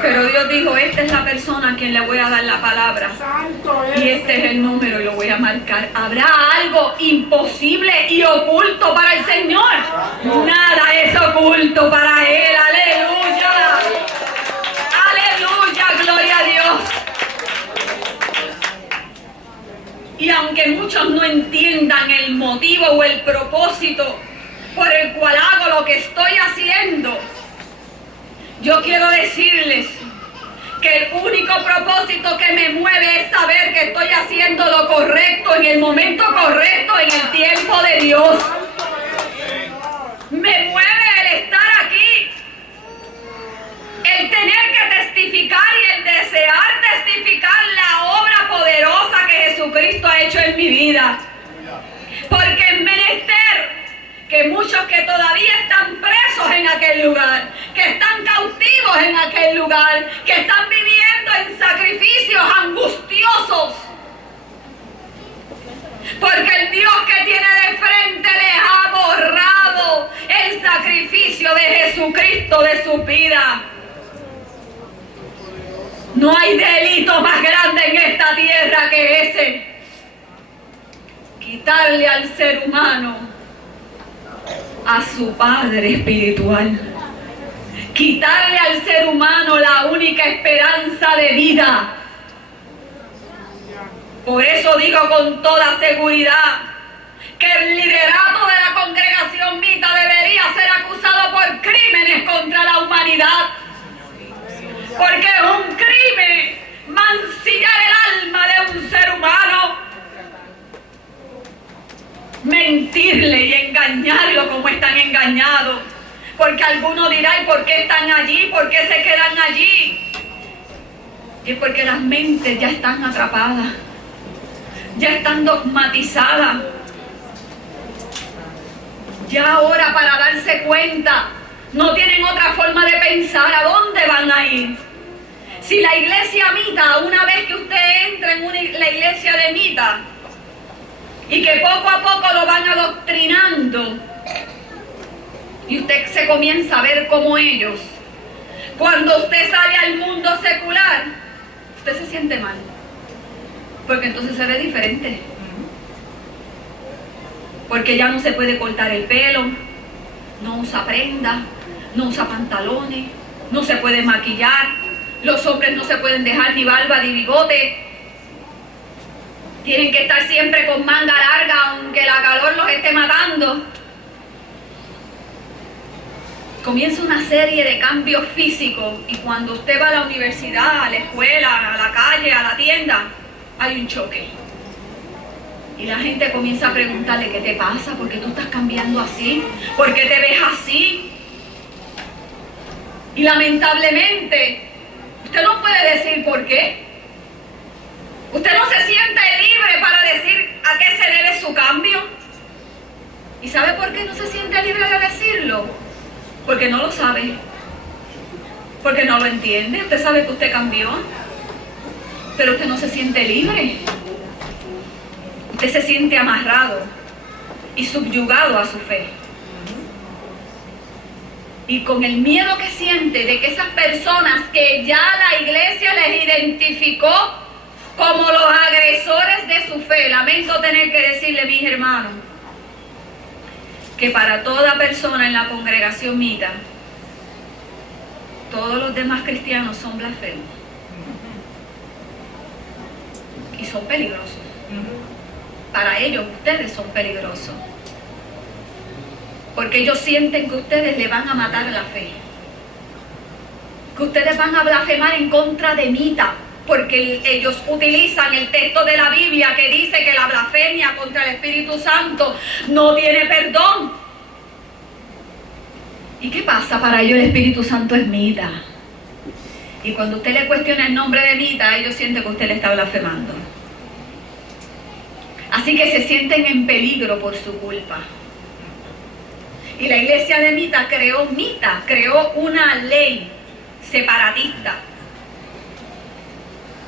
Pero Dios dijo, esta es la persona a quien le voy a dar la palabra. Santo eres. Y este es el número y lo voy a marcar. ¿Habrá algo imposible y oculto para el Señor? Nada es oculto para Él. ¡Aleluya! ¡Aleluya! ¡Gloria a Dios! Y aunque muchos no entiendan el motivo o el propósito por el cual hago lo que estoy haciendo, yo quiero decirles que el único propósito que me mueve es saber que estoy haciendo lo correcto en el momento correcto, en el tiempo de Dios. Me mueve el estar aquí, el tener que testificar y el desear testificar la obra poderosa que Jesucristo ha hecho en mi vida. Porque es menester que muchos que todavía están presos en aquel lugar, que están cautivos en aquel lugar, que están viviendo en sacrificios angustiosos, porque el Dios que tiene de frente les ha borrado el sacrificio de Jesucristo de su vida. No hay delito más grande en esta tierra que ese. Quitarle al ser humano a su padre espiritual. Quitarle al ser humano la única esperanza de vida. Por eso digo con toda seguridad que el liderato de la congregación Mita debería ser acusado por crímenes contra la humanidad. Porque es un crimen mancillar el alma de un ser humano. Mentirle y engañarlo como están engañados. Porque alguno dirá, ¿y por qué están allí? ¿Por qué se quedan allí? Y es porque las mentes ya están atrapadas. Ya están dogmatizadas. Ya ahora, para darse cuenta, no tienen otra forma de pensar a dónde van a ir. Si la iglesia Mita, una vez que usted entra en la iglesia de Mita y que poco a poco lo van adoctrinando y usted se comienza a ver como ellos, cuando usted sale al mundo secular, usted se siente mal, porque entonces se ve diferente. Porque ya no se puede cortar el pelo, no usa prenda, no usa pantalones, no se puede maquillar, los hombres no se pueden dejar ni barba ni bigote, tienen que estar siempre con manga larga aunque la calor los esté matando. Comienza una serie de cambios físicos y cuando usted va a la universidad, a la escuela, a la calle, a la tienda, hay un choque. Y la gente comienza a preguntarle, ¿qué te pasa? ¿Por qué tú estás cambiando así? ¿Por qué te ves así? Y lamentablemente, usted no puede decir por qué. Usted no se siente libre para decir a qué se debe su cambio. ¿Y sabe por qué no se siente libre de decirlo? Porque no lo sabe. Porque no lo entiende. Usted sabe que usted cambió, pero usted no se siente libre. Usted se siente amarrado y subyugado a su fe. Y con el miedo que siente de que esas personas que ya la iglesia les identificó como los agresores de su fe, lamento tener que decirle, mis hermanos, que para toda persona en la congregación Mita, todos los demás cristianos son blasfemos. Y son peligrosos. Para ellos ustedes son peligrosos. Porque ellos sienten que ustedes le van a matar la fe. Que ustedes van a blasfemar en contra de Mita. Porque ellos utilizan el texto de la Biblia que dice que la blasfemia contra el Espíritu Santo no tiene perdón. ¿Y qué pasa? Para ellos el Espíritu Santo es Mita. Y cuando usted le cuestiona el nombre de Mita, ellos sienten que usted le está blasfemando. Así que se sienten en peligro por su culpa. Y la iglesia de Mita creó una ley separatista,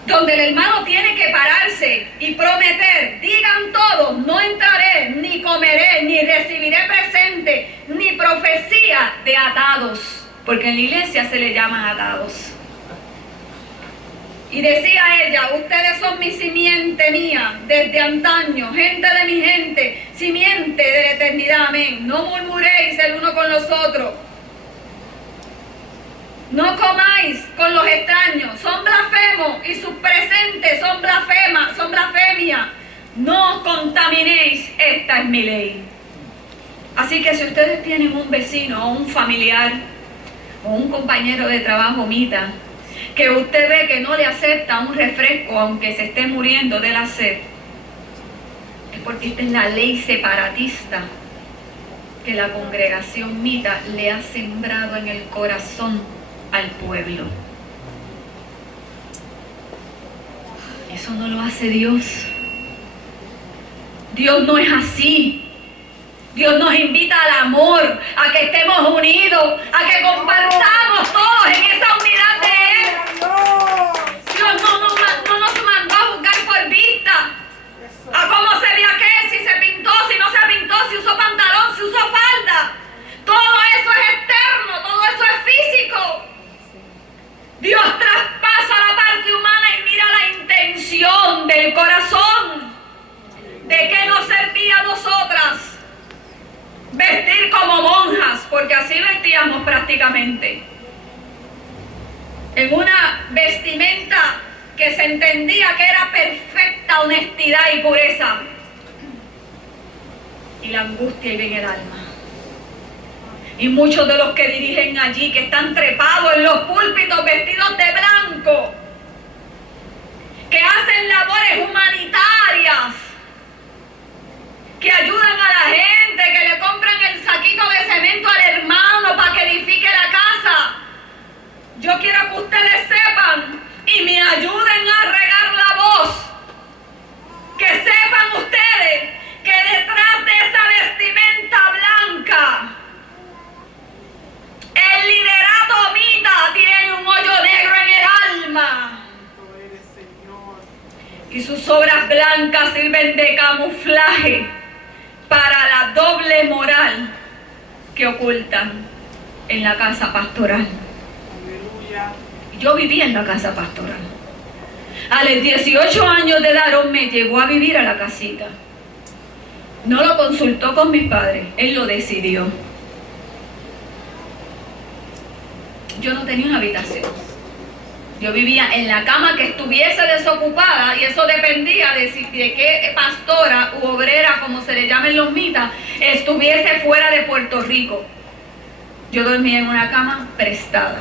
donde el hermano tiene que pararse y prometer, digan todos, no entraré, ni comeré, ni recibiré presente, ni profecía de atados, porque en la iglesia se le llaman atados. Y decía ella, ustedes son mi simiente mía, desde antaño, gente de mi gente, simiente de la eternidad, amén. No murmuréis el uno con los otros. No comáis con los extraños, son blasfemos y sus presentes son blasfemia. No os contaminéis, esta es mi ley. Así que si ustedes tienen un vecino o un familiar o un compañero de trabajo Mita, que usted ve que no le acepta un refresco aunque se esté muriendo de la sed, es porque esta es la ley separatista que la congregación Mita le ha sembrado en el corazón al pueblo. Eso no lo hace Dios. Dios no es así. Dios nos invita al amor, a que estemos unidos, a que compartamos todos en esa unidad de Él. Dios no nos mandó a juzgar por vista, a cómo se ve aquel, si se pintó, si no se pintó, si usó pantalón, si usó falda. Todo eso es externo, todo eso es físico. Dios traspasa la parte porque así vestíamos prácticamente. En una vestimenta que se entendía que era perfecta honestidad y pureza. Y la angustia iba en el alma. Y muchos de los que dirigen allí, que están trepados en los púlpitos vestidos de blanco, que hacen labores humanitarias, que ayudan a la gente, que le compran el saquito de cemento al hermano para que edifique la casa. Yo quiero que ustedes sepan y me ayuden a regar la voz. Que sepan ustedes que detrás de esa vestimenta blanca, el liderato mita tiene un hoyo negro en el alma. Santo eres, Señor. Y sus obras blancas sirven de camuflaje para la doble moral que ocultan en la casa pastoral. Aleluya. Yo vivía en la casa pastoral. A los 18 años de edad, Aarón me llevó a vivir a la casita. No lo consultó con mis padres, él lo decidió. Yo no tenía una habitación. Yo vivía en la cama que estuviese desocupada, y eso dependía de qué pastora u obrera, como se le llamen los mitas, estuviese fuera de Puerto Rico. Yo dormía en una cama prestada,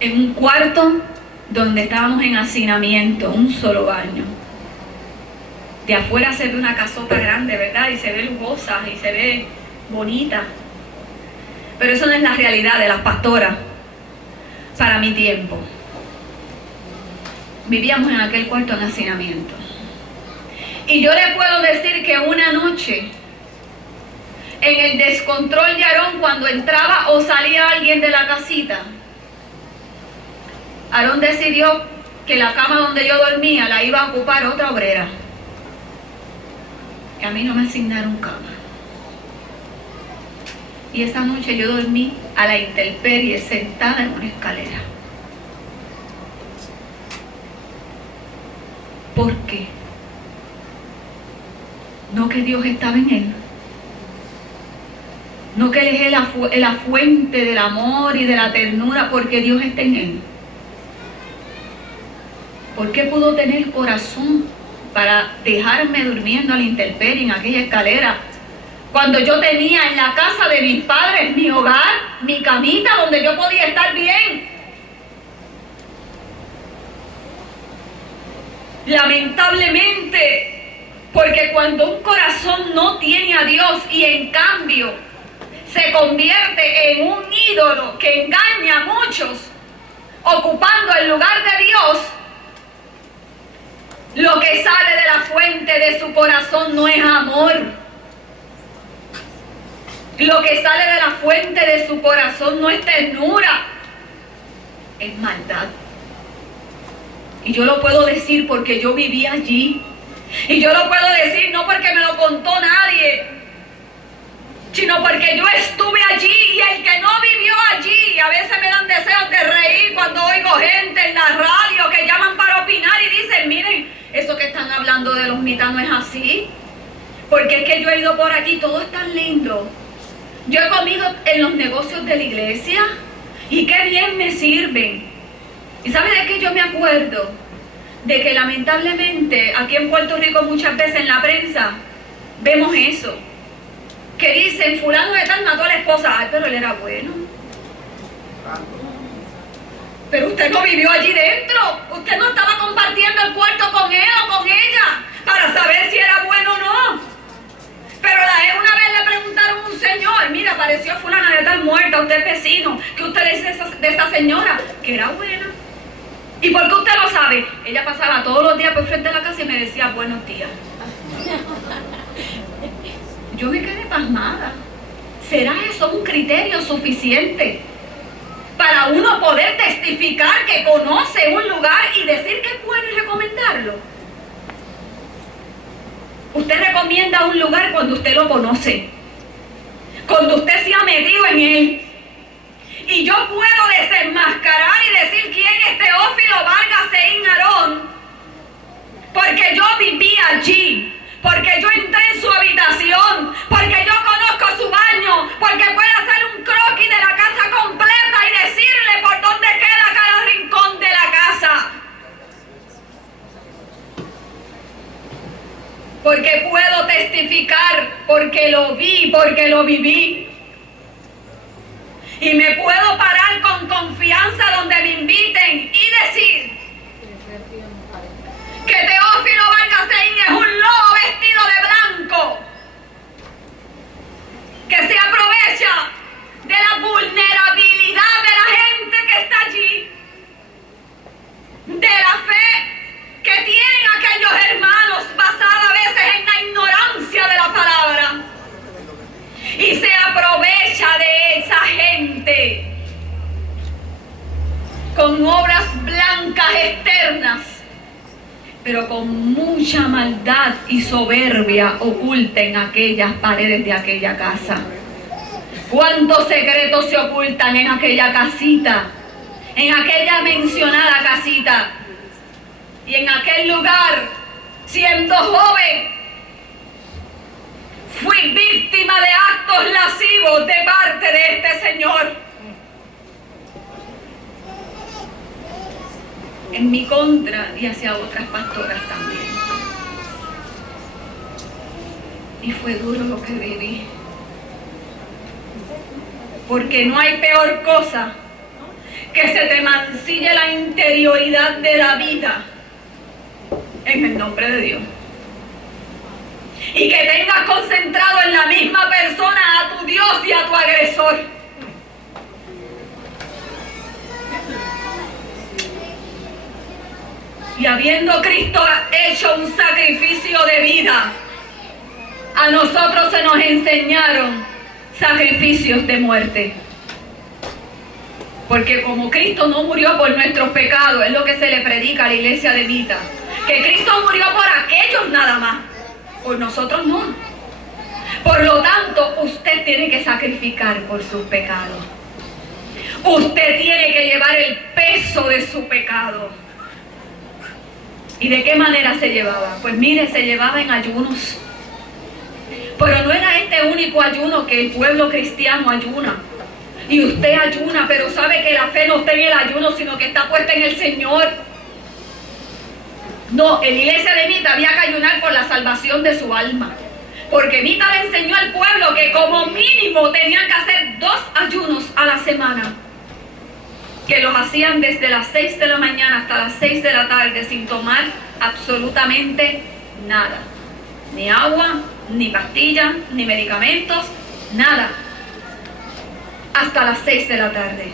en un cuarto donde estábamos en hacinamiento, un solo baño. De afuera se ve una casota grande, ¿verdad? Y se ve lujosa y se ve bonita. Pero eso no es la realidad de las pastoras para mi tiempo. Vivíamos en aquel cuarto en hacinamiento. Y yo le puedo decir que una noche, en el descontrol de Aarón, cuando entraba o salía alguien de la casita, Aarón decidió que la cama donde yo dormía la iba a ocupar otra obrera. Que a mí no me asignaron cama. Y esa noche yo dormí a la intemperie, sentada en una escalera. ¿Por qué? No que Dios estaba en él. No que Él es la fuente del amor y de la ternura, porque Dios está en él. ¿Por qué pudo tener corazón para dejarme durmiendo a la intemperie en aquella escalera? Cuando yo tenía en la casa de mis padres mi hogar, mi camita donde yo podía estar bien. Lamentablemente, porque cuando un corazón no tiene a Dios y en cambio se convierte en un ídolo que engaña a muchos, ocupando el lugar de Dios, lo que sale de la fuente de su corazón no es amor. Lo que sale de la fuente de su corazón no es ternura, es maldad. Y yo lo puedo decir porque yo viví allí. Y yo lo puedo decir no porque me lo contó nadie, sino porque yo estuve allí, y el que no vivió allí, a veces me dan deseos de reír cuando oigo gente en la radio que llaman para opinar y dicen, miren, eso que están hablando de los mitas no es así, porque es que yo he ido por allí, todo es tan lindo. Yo he comido en los negocios de la iglesia y qué bien me sirven. ¿Y sabe de qué yo me acuerdo? De que lamentablemente aquí en Puerto Rico muchas veces en la prensa vemos eso. Que dicen, fulano de tal mató a la esposa. Ay, pero él era bueno. Pero usted no vivió allí dentro. Usted no estaba compartiendo el cuarto con él o con ella para saber si era bueno o no. Pero una vez le preguntaron a un señor, mira, apareció fulana de tal muerta, usted es vecino, ¿qué usted dice de esa señora? Que era buena. ¿Y por qué usted lo sabe? Ella pasaba todos los días por frente de la casa y me decía, buenos días. Yo me quedé pasmada. ¿Será eso un criterio suficiente para uno poder testificar que conoce un lugar y decir que es bueno y recomendarlo? Usted recomienda un lugar cuando usted lo conoce, cuando usted se ha metido en él. Y yo puedo desenmascarar y decir quién es Teófilo Vargas Ceín Aarón, porque yo viví allí, porque yo entré en su habitación, porque yo conozco su baño, lo viví. Y me puedo parar con confianza donde me inviten y decir que Teófilo Valgaseín es un lobo vestido de blanco, que se aprovecha de la vulnerabilidad de la gente que está allí, de la fe que tienen aquellos hermanos basada a veces en la ignorancia de la palabra, y se aprovecha de esa gente con obras blancas externas, pero con mucha maldad y soberbia oculta en aquellas paredes de aquella casa. ¿Cuántos secretos se ocultan en aquella casita? En aquella mencionada casita. Y en aquel lugar, siendo joven, fui víctima de actos lascivos de parte de este señor. En mi contra y hacia otras pastoras también. Y fue duro lo que viví. Porque no hay peor cosa que se te mancille la interioridad de la vida en el nombre de Dios. Y que tengas concentrado en la misma persona a tu Dios y a tu agresor. Y habiendo Cristo hecho un sacrificio de vida, a nosotros se nos enseñaron sacrificios de muerte. Porque como Cristo no murió por nuestros pecados, es lo que se le predica a la iglesia de Vita, que Cristo murió por aquellos nada más, por nosotros no. Por lo tanto, usted tiene que sacrificar por sus pecados. Usted tiene que llevar el peso de su pecado. ¿Y de qué manera se llevaba? Pues mire, se llevaba en ayunos. Pero no era este único ayuno que el pueblo cristiano ayuna. Y usted ayuna, pero sabe que la fe no está en el ayuno, sino que está puesta en el Señor. No, en la iglesia de Mita había que ayunar por la salvación de su alma. Porque Mita le enseñó al pueblo que como mínimo tenían que hacer 2 ayunos a la semana. Que los hacían desde las 6 de la mañana hasta las 6 de la tarde sin tomar absolutamente nada. Ni agua, ni pastillas, ni medicamentos, nada. Hasta las 6 de la tarde.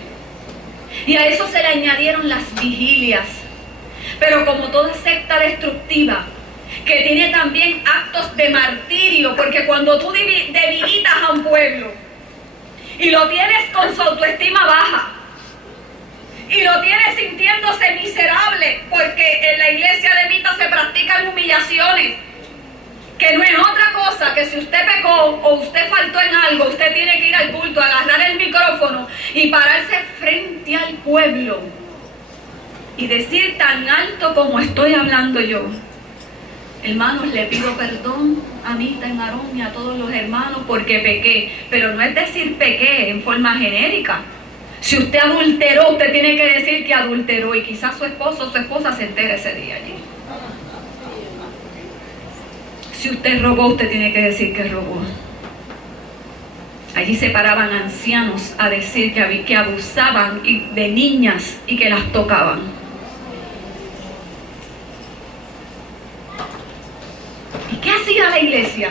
Y a eso se le añadieron las vigilias. Pero como toda secta destructiva, que tiene también actos de martirio, porque cuando tú debilitas a un pueblo y lo tienes con su autoestima baja, y lo tiene sintiéndose miserable, porque en la iglesia de Vita se practican humillaciones, que no es otra cosa que si usted pecó o usted faltó en algo, usted tiene que ir al culto, agarrar el micrófono y pararse frente al pueblo y decir tan alto como estoy hablando yo: hermanos, le pido perdón a Mita, a Aarón y a todos los hermanos porque pequé. Pero no es decir pequé en forma genérica. Si usted adulteró, usted tiene que decir que adulteró, y quizás su esposo o su esposa se entere ese día allí. Si usted robó, usted tiene que decir que robó. Allí se paraban ancianos a decir que abusaban de niñas y que las tocaban. ¿Y qué hacía la iglesia?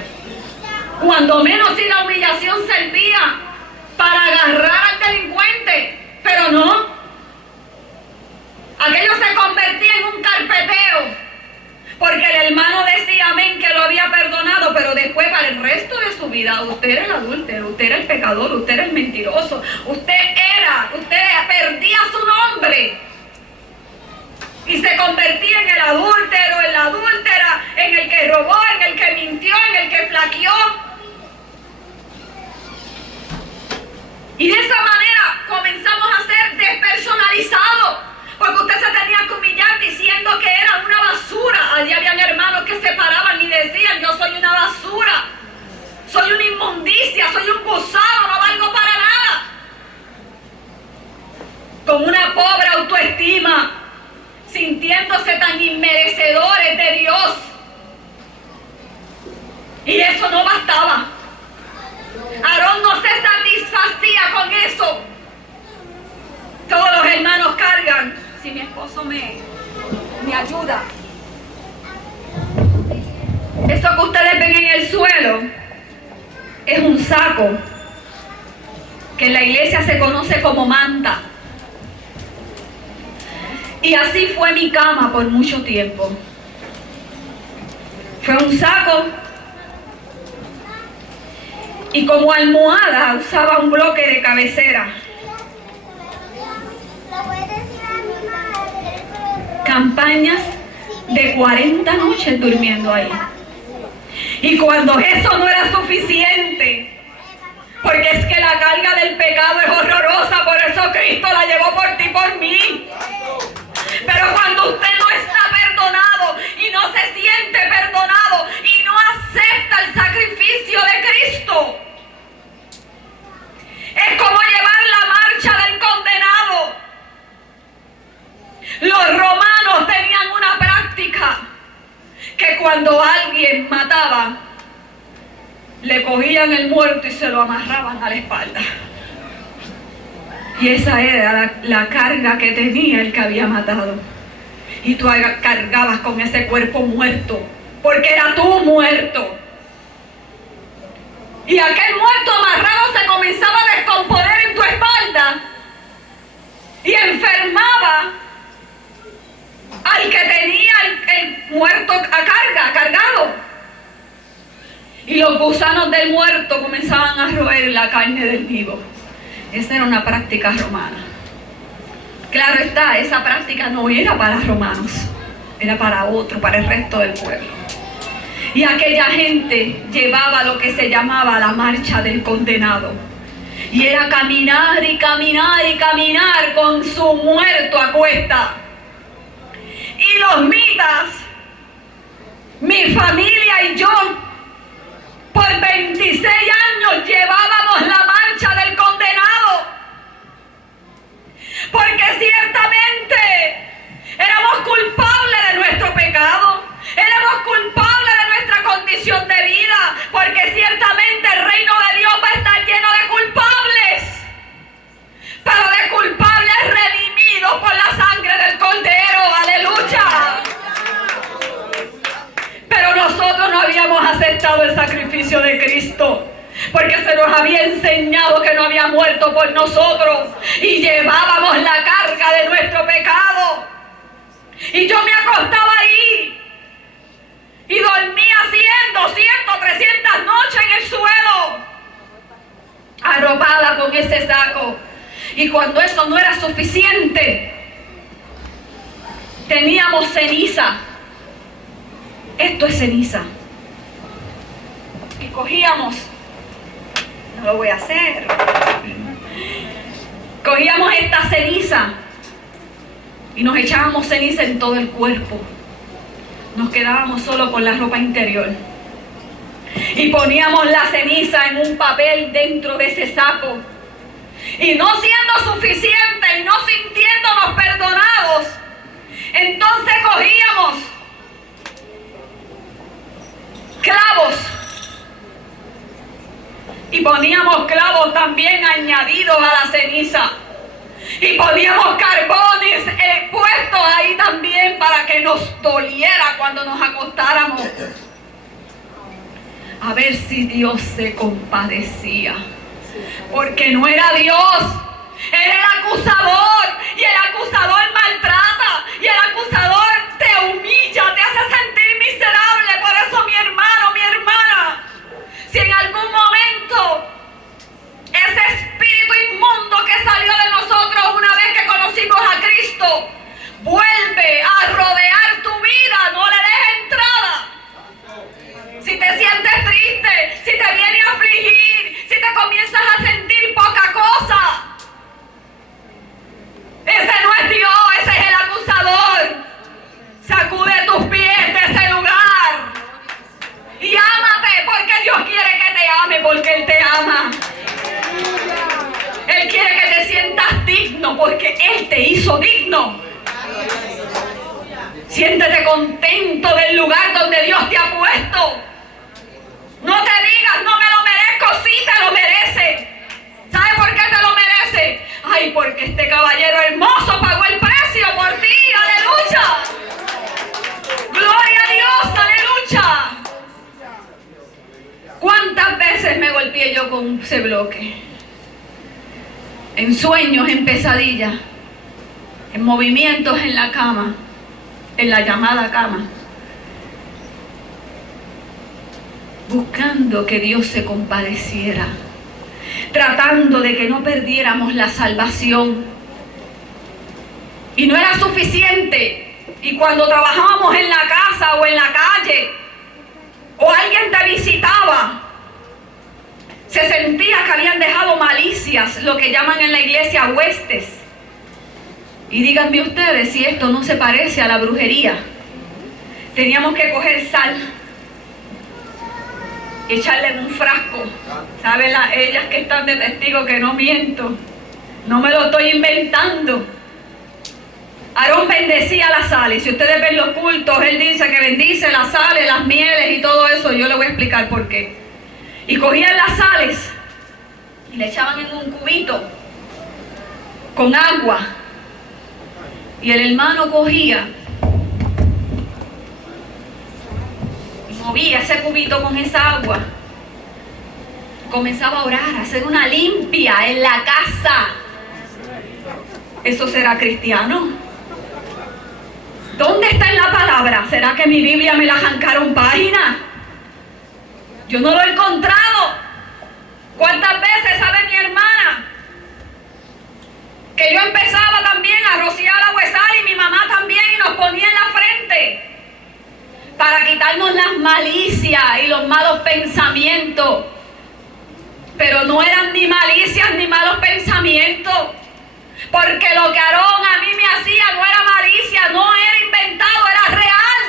Cuando menos si la humillación servía para agarrar al delincuente, pero no. Aquello se convertía en un carpeteo, porque el hermano decía amén que lo había perdonado, pero después para el resto de su vida usted era el adúltero, usted era el pecador, usted era el mentiroso, usted perdía su nombre y se convertía en el adúltero, en la adúltera, en el que robó, en el que mintió, en el que flaqueó. Y de esa manera comenzamos a ser despersonalizados, porque usted se tenía que humillar diciendo que era una basura. Allí habían hermanos que se paraban y decían: yo soy una basura, soy una inmundicia, soy un gusano, no valgo para nada. Con una pobre autoestima, sintiéndose tan inmerecedores de Dios. Y eso no bastaba. Aarón si mi esposo me ayuda. Eso que ustedes ven en el suelo es un saco que en la iglesia se conoce como manta. Y así fue mi cama por mucho tiempo. Fue un saco y como almohada usaba un bloque de cabecera. Campañas de 40 noches durmiendo ahí. Y cuando eso no era suficiente, porque es que la carga del pecado es horrorosa, por eso Cristo la llevó por ti y por mí. Pero cuando usted no está perdonado y no se siente perdonado y no acepta el sacrificio de Cristo, es como llevar la marcha del condenado. Los romanos tenían una práctica que cuando alguien mataba, le cogían el muerto y se lo amarraban a la espalda. Y esa era la carga que tenía el que había matado. Y tú cargabas con ese cuerpo muerto, porque era tu muerto. Y aquel muerto amarrado se comenzaba a descomponer en tu espalda y enfermaba al que tenía el muerto cargado. Y los gusanos del muerto comenzaban a roer la carne del vivo. Esa era una práctica romana. Claro está, esa práctica no era para romanos, era para otro, para el resto del pueblo. Y aquella gente llevaba lo que se llamaba la marcha del condenado. Y era caminar y caminar y caminar con su muerto a cuesta. Y los mitas, mi familia y yo, por 26 años llevábamos la marcha del condenado. Porque ciertamente éramos culpables de nuestro pecado, éramos culpables de nuestra condición de vida, porque ciertamente el reino de Dios va a estar lleno de culpables, pero de culpables redimidos por la sangre del Cordero. ¡Aleluya! Pero nosotros no habíamos aceptado el sacrificio de Cristo, porque se nos había enseñado que no había muerto por nosotros y llevábamos la carga de nuestro pecado. Y yo me acostaba ahí y dormía 100, 200, 300 noches en el suelo, arropada con ese saco. Y cuando eso no era suficiente, teníamos ceniza. Esto es ceniza. Y cogíamos, no lo voy a hacer, cogíamos esta ceniza y nos echábamos ceniza en todo el cuerpo. Nos quedábamos solo con la ropa interior. Y poníamos la ceniza en un papel dentro de ese saco. Y no siendo suficiente y no sintiéndonos perdonados, entonces cogíamos clavos y poníamos clavos también añadidos a la ceniza y poníamos carbones puestos ahí también para que nos doliera cuando nos acostáramos, a ver si Dios se compadecía, porque no era Dios, era el acusador, y el acusador maltrata, y el acusador te humilla, te hace sentir miserable. Por eso, mi hermano, mi hermana, si en algún momento ese espíritu inmundo que salió de nosotros una vez que conocimos a Cristo vuelve a rodear tu vida, no le des entrada. Si te sientes triste, si te viene a afligir, si te comienzas a sentir poca cosa, ese no es Dios, ese es el acusador. Sacude tus pies de ese lugar y ámate, porque Dios quiere que te ame, porque Él te ama. Él quiere que te sientas digno, porque Él te hizo digno. Siéntete contento del lugar donde Dios te ha puesto. No te digas, no me lo merezco, sí te lo mereces. ¿Sabes por qué te lo mereces? Ay, porque este caballero hermoso pagó el precio por ti. ese bloque. En sueños, en pesadillas, en movimientos en la cama, en la llamada cama, buscando que Dios se compadeciera, tratando de que no perdiéramos la salvación. Y no era suficiente. Y cuando trabajábamos en la casa o en la calle, o alguien te visitaba, se sentía que habían dejado malicias, lo que llaman en la iglesia huestes. Y díganme ustedes si esto no se parece a la brujería. Teníamos que coger sal y echarle en un frasco. ¿Saben ellas que están de testigo que no miento? No me lo estoy inventando. Aarón bendecía la sal, y si ustedes ven los cultos, él dice que bendice las sales, las mieles y todo eso. Yo le voy a explicar por qué. Y cogían las sales y le echaban en un cubito con agua, y el hermano cogía y movía ese cubito con esa agua, comenzaba a orar, a hacer una limpia en la casa. ¿Eso será cristiano? ¿Dónde está en la palabra? ¿Será que mi Biblia me la arrancaron páginas? Yo no lo he encontrado. ¿Cuántas veces sabe mi hermana que yo empezaba también a rociar agua de sal, y mi mamá también, y nos ponía en la frente para quitarnos las malicias y los malos pensamientos? Pero no eran ni malicias ni malos pensamientos, porque lo que Aarón a mí me hacía no era malicia, no era inventado, era real.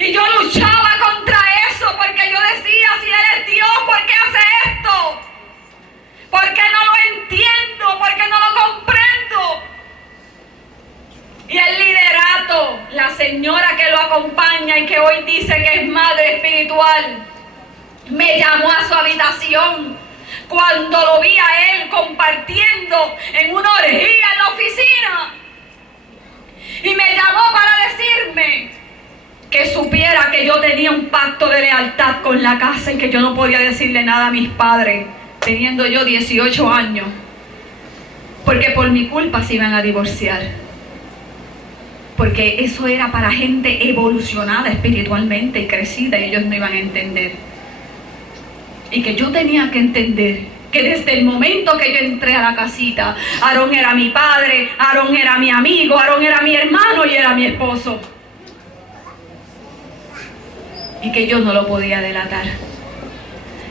Y yo luchaba contra eso, porque yo decía, si Él es Dios, ¿por qué hace esto? ¿Por qué no lo entiendo? ¿Por qué no lo comprendo? Y el liderato, la señora que lo acompaña y que hoy dice que es madre espiritual, me llamó a su habitación cuando lo vi a él compartiendo en una orgía en la oficina, y me llamó para decirme que supiera que yo tenía un pacto de lealtad con la casa y que yo no podía decirle nada a mis padres, teniendo yo 18 años, porque por mi culpa se iban a divorciar, porque eso era para gente evolucionada espiritualmente y crecida, y ellos no iban a entender. Y que yo tenía que entender que desde el momento que yo entré a la casita, Aarón era mi padre, Aarón era mi amigo, Aarón era mi hermano y era mi esposo. Y que yo no lo podía delatar.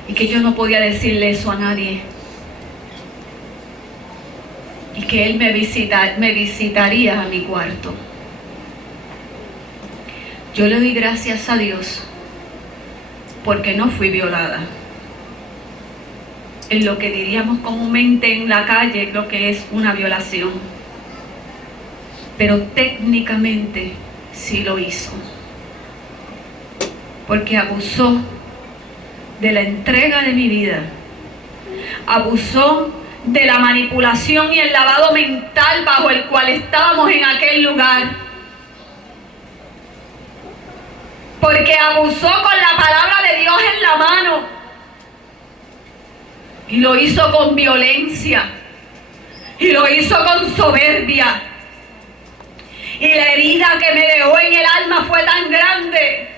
Y que yo no podía decirle eso a nadie. Y que él me visitaría a mi cuarto. Yo le doy gracias a Dios porque no fui violada. En lo que diríamos comúnmente en la calle, lo que es una violación. Pero técnicamente sí lo hizo. Porque abusó de la entrega de mi vida. Abusó de la manipulación y el lavado mental bajo el cual estábamos en aquel lugar. Porque abusó con la palabra de Dios en la mano. Y lo hizo con violencia. Y lo hizo con soberbia. Y la herida que me dejó en el alma fue tan grande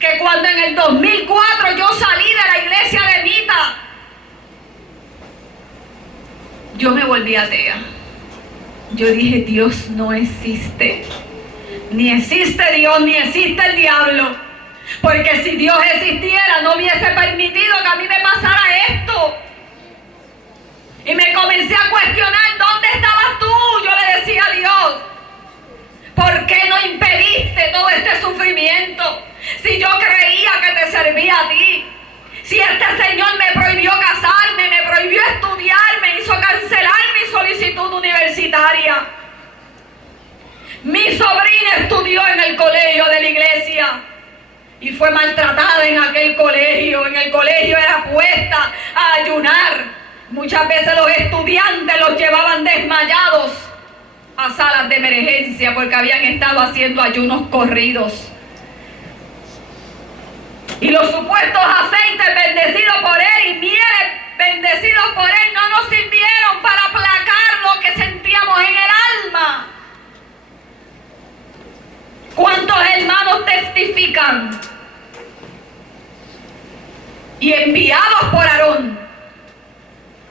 que cuando en el 2004 yo salí de la iglesia de Mita, yo me volví atea. Yo dije, Dios no existe. Ni existe Dios, ni existe el diablo. Porque si Dios existiera, no hubiese permitido que a mí me pasara esto. Y me comencé a cuestionar, ¿dónde estabas tú? Yo le decía a Dios, ¿por qué no impediste todo este sufrimiento? Si yo creía que te servía a ti. Si este Señor me prohibió casarme, me prohibió estudiar, me hizo cancelar mi solicitud universitaria. Mi sobrina estudió en el colegio de la iglesia y fue maltratada en aquel colegio. En el colegio era puesta a ayunar. Muchas veces los estudiantes los llevaban desmayados a salas de emergencia porque habían estado haciendo ayunos corridos. Y los supuestos aceites bendecidos por Él y mieles bendecidos por Él no nos sirvieron para aplacar lo que sentíamos en el alma. ¿Cuántos hermanos testifican? Y enviados por Aarón,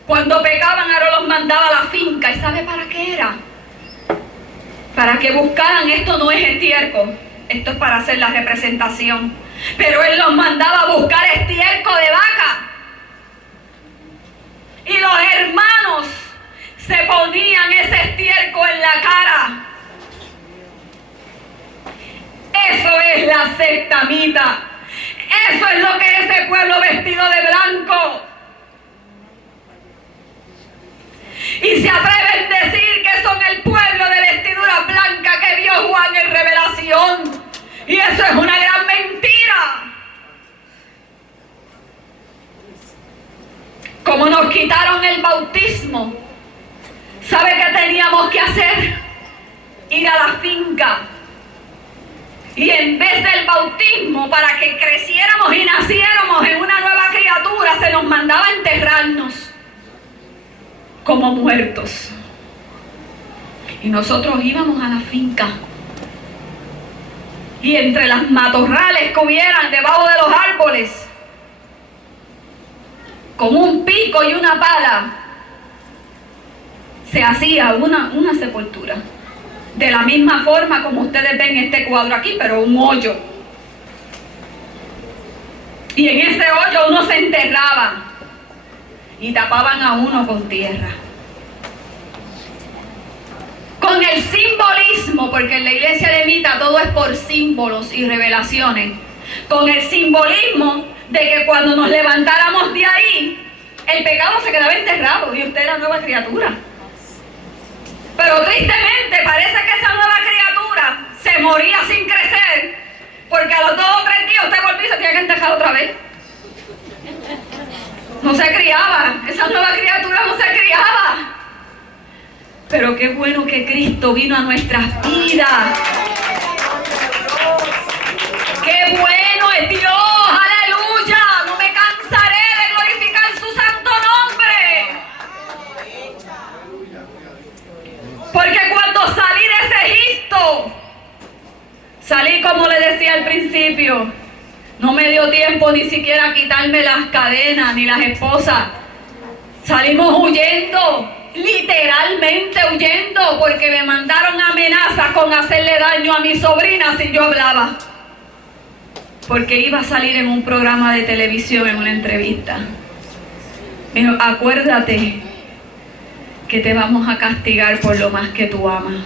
cuando pecaban, Aarón los mandaba a la finca. ¿Y sabe para qué era? Para que buscaran, esto no es estiércol, esto es para hacer la representación. Pero él los mandaba a buscar estiércol de vaca. Y los hermanos se ponían ese estiércol en la cara. Eso es la sectamita. Eso es lo que es ese pueblo vestido de blanco. Y se atreven a decir que son el pueblo de vestidura blanca que vio Juan en Revelación. Y eso es una gran mentira. Como nos quitaron el bautismo, ¿sabe qué teníamos que hacer? Ir a la finca. Y en vez del bautismo, para que creciéramos y naciéramos en una nueva criatura, se nos mandaba a enterrarnos como muertos. Y nosotros íbamos a la finca. Y entre las matorrales que hubieran debajo de los árboles, con un pico y una pala, se hacía una sepultura. De la misma forma como ustedes ven este cuadro aquí, pero un hoyo. Y en ese hoyo uno se enterraba y tapaban a uno con tierra. Con el simbolismo, porque en la iglesia de Mita todo es por símbolos y revelaciones. Con el simbolismo de que cuando nos levantáramos de ahí, el pecado se quedaba enterrado y usted era nueva criatura. Pero tristemente parece que esa nueva criatura se moría sin crecer, porque a los 2 o 3 días usted volvió y se tenía que enterrar otra vez. No se criaba, esa nueva criatura no se criaba. Pero qué bueno que Cristo vino a nuestras vidas. ¡Qué bueno es Dios! ¡Aleluya! No me cansaré de glorificar su santo nombre. Porque cuando salí de ese Egipto, salí como le decía al principio, no me dio tiempo ni siquiera a quitarme las cadenas ni las esposas. Salimos huyendo. Literalmente huyendo, porque me mandaron amenazas con hacerle daño a mi sobrina si yo hablaba, porque iba a salir en un programa de televisión, en una entrevista. Pero acuérdate que te vamos a castigar por lo más que tú amas.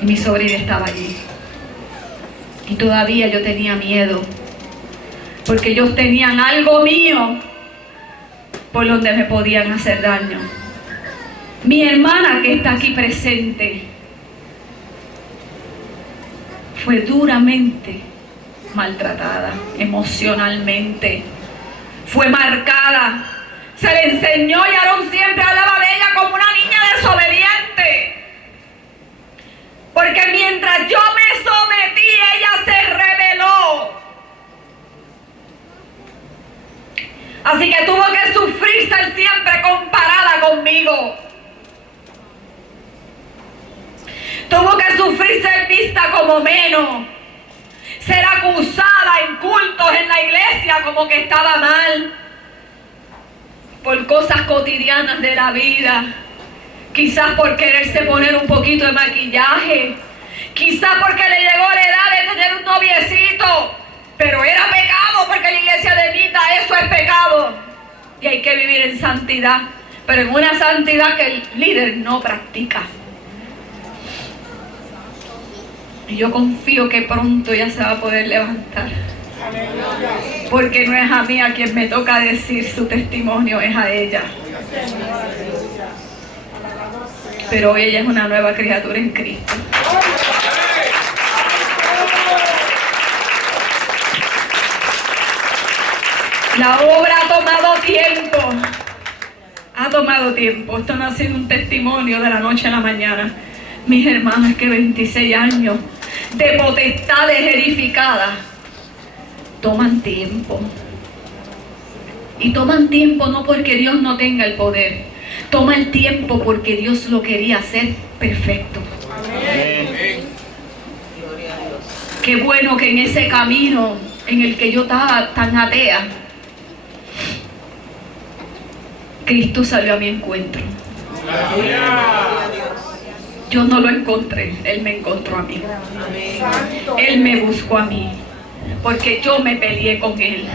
Y mi sobrina estaba allí y todavía yo tenía miedo, porque ellos tenían algo mío por donde me podían hacer daño. Mi hermana, que está aquí presente, fue duramente maltratada emocionalmente, fue marcada, se le enseñó, y Aarón siempre hablaba de ella como una niña desobediente, porque mientras yo me sometí, ella se rebeló. Así que tuvo que sufrir ser siempre comparada conmigo. Tuvo que sufrir ser vista como menos. Ser acusada en cultos en la iglesia como que estaba mal. Por cosas cotidianas de la vida. Quizás por quererse poner un poquito de maquillaje. Quizás porque le llegó la edad de tener un noviecito. Pero era pecado, porque la iglesia de Mita eso es pecado. Y hay que vivir en santidad. Pero en una santidad que el líder no practica. Y yo confío que pronto ella se va a poder levantar. Porque no es a mí a quien me toca decir su testimonio, es a ella. Pero hoy ella es una nueva criatura en Cristo. La obra ha tomado tiempo. Ha tomado tiempo. Esto no ha sido un testimonio de la noche a la mañana. Mis hermanos, que 26 años de potestades edificadas toman tiempo. Y toman tiempo no porque Dios no tenga el poder. Toma el tiempo porque Dios lo quería hacer perfecto. Amén. Qué bueno que en ese camino en el que yo estaba tan atea, Cristo salió a mi encuentro. Yo no lo encontré, Él me encontró a mí. Él me buscó a mí, porque yo me peleé con Él.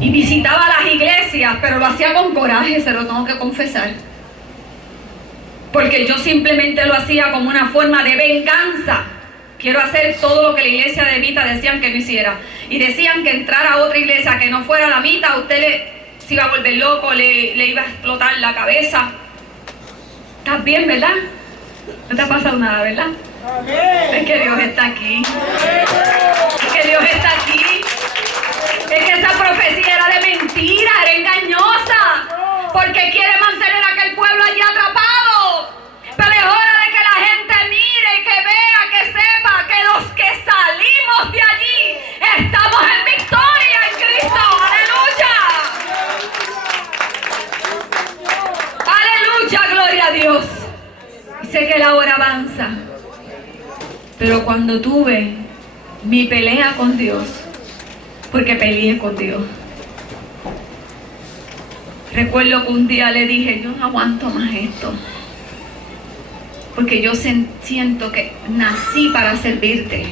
Y visitaba las iglesias, pero lo hacía con coraje, se lo tengo que confesar. Porque yo simplemente lo hacía como una forma de venganza. Quiero hacer todo lo que la iglesia de Mita decían que no hiciera. Y decían que entrar a otra iglesia que no fuera la Mita, usted se iba a volver loco, le iba a explotar la cabeza. ¿Estás bien, verdad? No te ha pasado nada, ¿verdad? Es que Dios está aquí. Es que Dios está aquí. Es que esa profecía era de mentira, era engañosa. Porque quiere mantener a aquel pueblo allí atrapado. Pero es hora de que la gente mire, que vea, que sepa que los que salimos de allí estamos en victoria en Cristo. ¡Aleluya! ¡Aleluya! ¡Gloria a Dios! Y sé que la hora avanza. Pero cuando tuve mi pelea con Dios, porque peleé con Dios, recuerdo que un día le dije, yo no aguanto más esto. Porque yo siento que nací para servirte.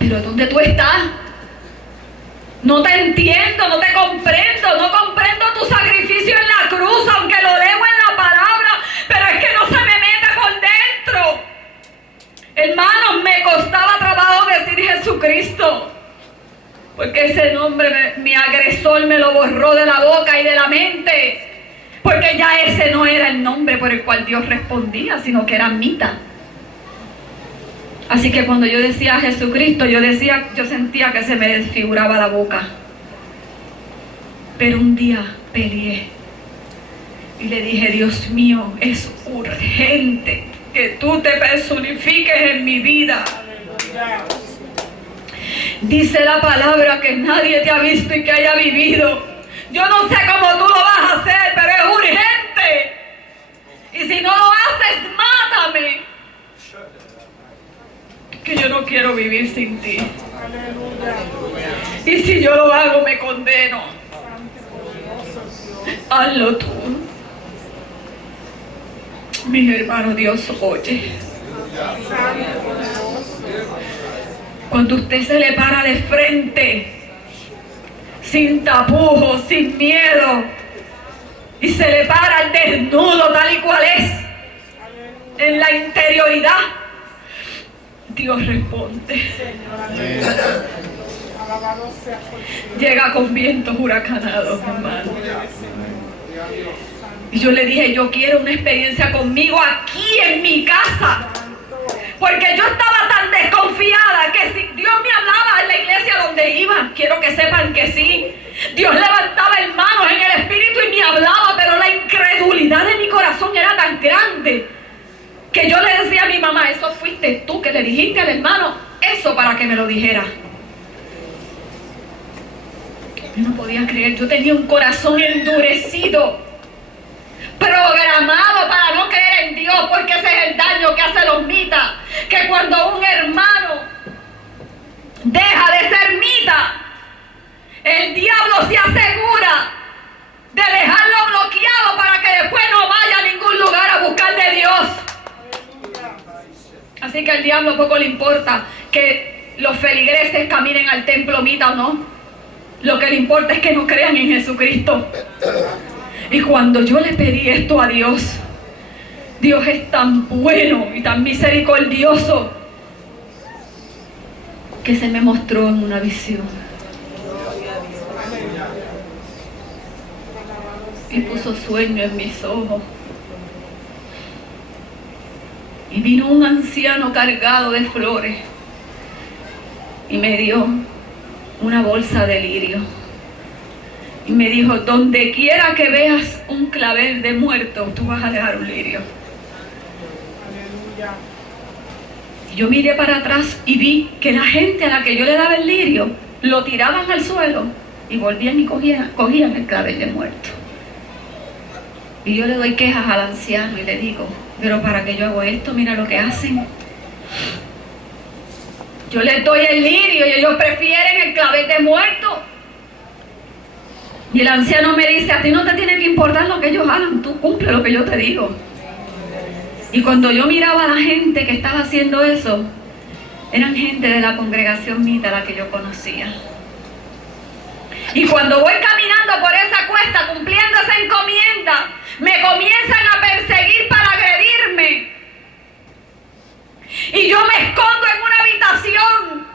Pero ¿dónde tú estás? No te entiendo, no te comprendo, no comprendo tu sacrificio en la cruz, aunque lo leo en la palabra, pero es que no se me mete por dentro. Hermanos, me costaba trabajo decir Jesucristo, porque ese nombre, mi agresor me lo borró de la boca y de la mente. Porque ya ese no era el nombre por el cual Dios respondía, sino que era Mita. Así que cuando yo decía Jesucristo, yo sentía que se me desfiguraba la boca. Pero un día peleé y le dije, Dios mío, es urgente que tú te personifiques en mi vida. Dice la palabra que nadie te ha visto y que haya vivido. Yo no sé cómo tú lo vas a hacer, pero es urgente. Y si no lo haces, mátame. Que yo no quiero vivir sin ti. Y si yo lo hago, me condeno. Hazlo tú. Mis hermanos, Dios oye. Cuando usted se le para de frente, sin tapujos, sin miedo, y se le para al desnudo tal y cual es, en la interioridad, Dios responde. Llega con vientos huracanados, hermano. Y yo le dije, yo quiero una experiencia conmigo aquí en mi casa. Porque yo estaba tan desconfiada que si Dios me hablaba en la iglesia donde iba, quiero que sepan que sí, Dios levantaba hermanos en el espíritu y me hablaba, pero la incredulidad de mi corazón era tan grande que yo le decía a mi mamá, eso fuiste tú que le dijiste al hermano eso para que me lo dijera. Yo no podía creer, yo tenía un corazón endurecido, programado para no creer en Dios, porque ese es el daño que hacen los mitas, que cuando un hermano deja de ser mita, el diablo se asegura de dejarlo bloqueado para que después no vaya a ningún lugar a buscar de Dios. Así que al diablo poco le importa que los feligreses caminen al templo mita o no. Lo que le importa es que no crean en Jesucristo. Y cuando yo le pedí esto a Dios, Dios es tan bueno y tan misericordioso que se me mostró en una visión. Y puso sueño en mis ojos. Y vino un anciano cargado de flores y me dio una bolsa de lirio. Y me dijo, donde quiera que veas un clavel de muerto, tú vas a dejar un lirio. Yo miré para atrás y vi que la gente a la que yo le daba el lirio lo tiraban al suelo y volvían y cogían el clavel de muerto. Y yo le doy quejas al anciano y le digo, pero ¿para qué yo hago esto? Mira lo que hacen. Yo les doy el lirio y ellos prefieren el clavel de muerto. Y el anciano me dice, a ti no te tiene que importar lo que ellos hagan, tú cumple lo que yo te digo. Y cuando yo miraba a la gente que estaba haciendo eso, eran gente de la congregación Mita, la que yo conocía. Y cuando voy caminando por esa cuesta, cumpliendo esa encomienda, me comienzan a perseguir para agredirme. Y yo me escondo en una habitación.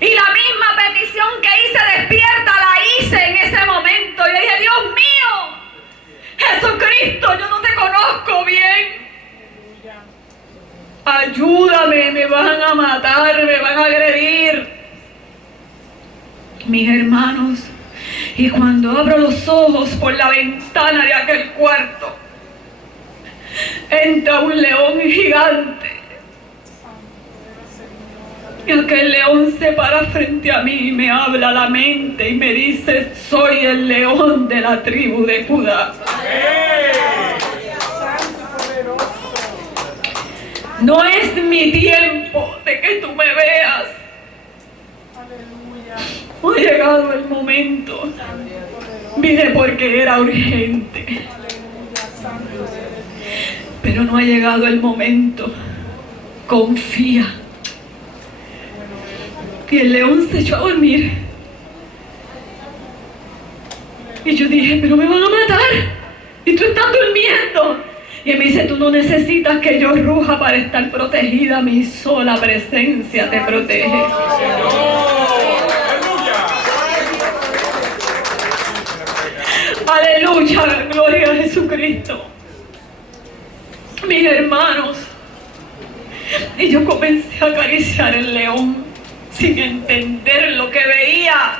Y la misma petición que hice despierta la hice en ese momento. Y le dije, Dios mío, Jesucristo, yo no te conozco bien. Ayúdame, me van a matar, me van a agredir. Mis hermanos, y cuando abro los ojos por la ventana de aquel cuarto, entra un león gigante. Y aquel león se para frente a mí y me habla a la mente y me dice, soy el león de la tribu de Judá. No es mi tiempo de que tú me veas. No ha llegado el momento. Vine porque era urgente. Pero no ha llegado el momento. Confía. Y el león se echó a dormir. Y yo dije, pero me van a matar. Y tú estás durmiendo. Y él me dice, tú no necesitas que yo ruja para estar protegida. Mi sola presencia te protege. Aleluya, gloria a Jesucristo. Mis hermanos. Y yo comencé a acariciar el león sin entender lo que veía.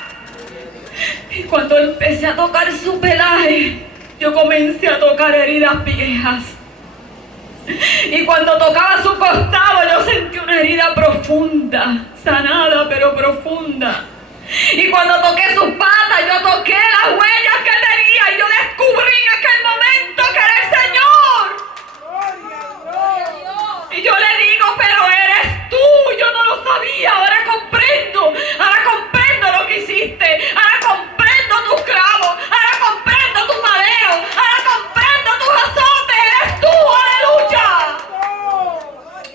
Y cuando empecé a tocar su pelaje, yo comencé a tocar heridas viejas. Y cuando tocaba su costado, yo sentí una herida profunda, sanada pero profunda. Y cuando toqué sus patas, yo toqué las huellas que tenía y yo descubrí en aquel momento que era el Señor. Y yo le digo, pero eres tú, yo no lo sabía, ahora comprendo lo que hiciste, ahora comprendo tus clavos, ahora comprendo tu madero, ahora comprendo tus azotes, eres tú, aleluya.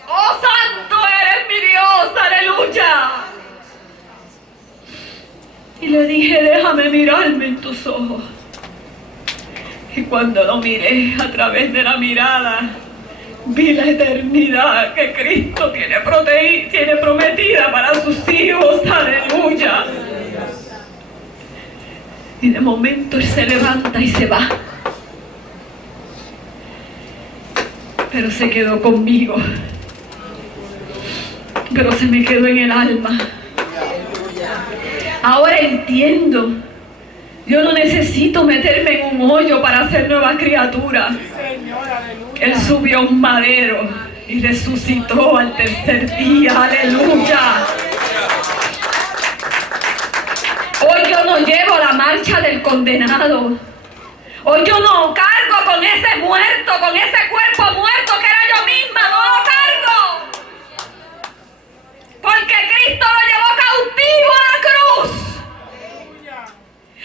Oh, santo eres mi Dios, aleluya. Y le dije, déjame mirarme en tus ojos. Y cuando lo miré a través de la mirada, vi la eternidad que Cristo tiene prometida para sus hijos, aleluya. Y de momento él se levanta y se va. Pero se quedó conmigo. Pero se me quedó en el alma. Ahora entiendo. Yo no necesito meterme en un hoyo para ser nueva criatura. Él subió a un madero y resucitó al tercer día. Aleluya. Hoy yo no llevo la marcha del condenado. Hoy yo no cargo con ese muerto, con ese cuerpo muerto que era yo misma. No lo cargo. Porque Cristo lo llevó cautivo a la cruz.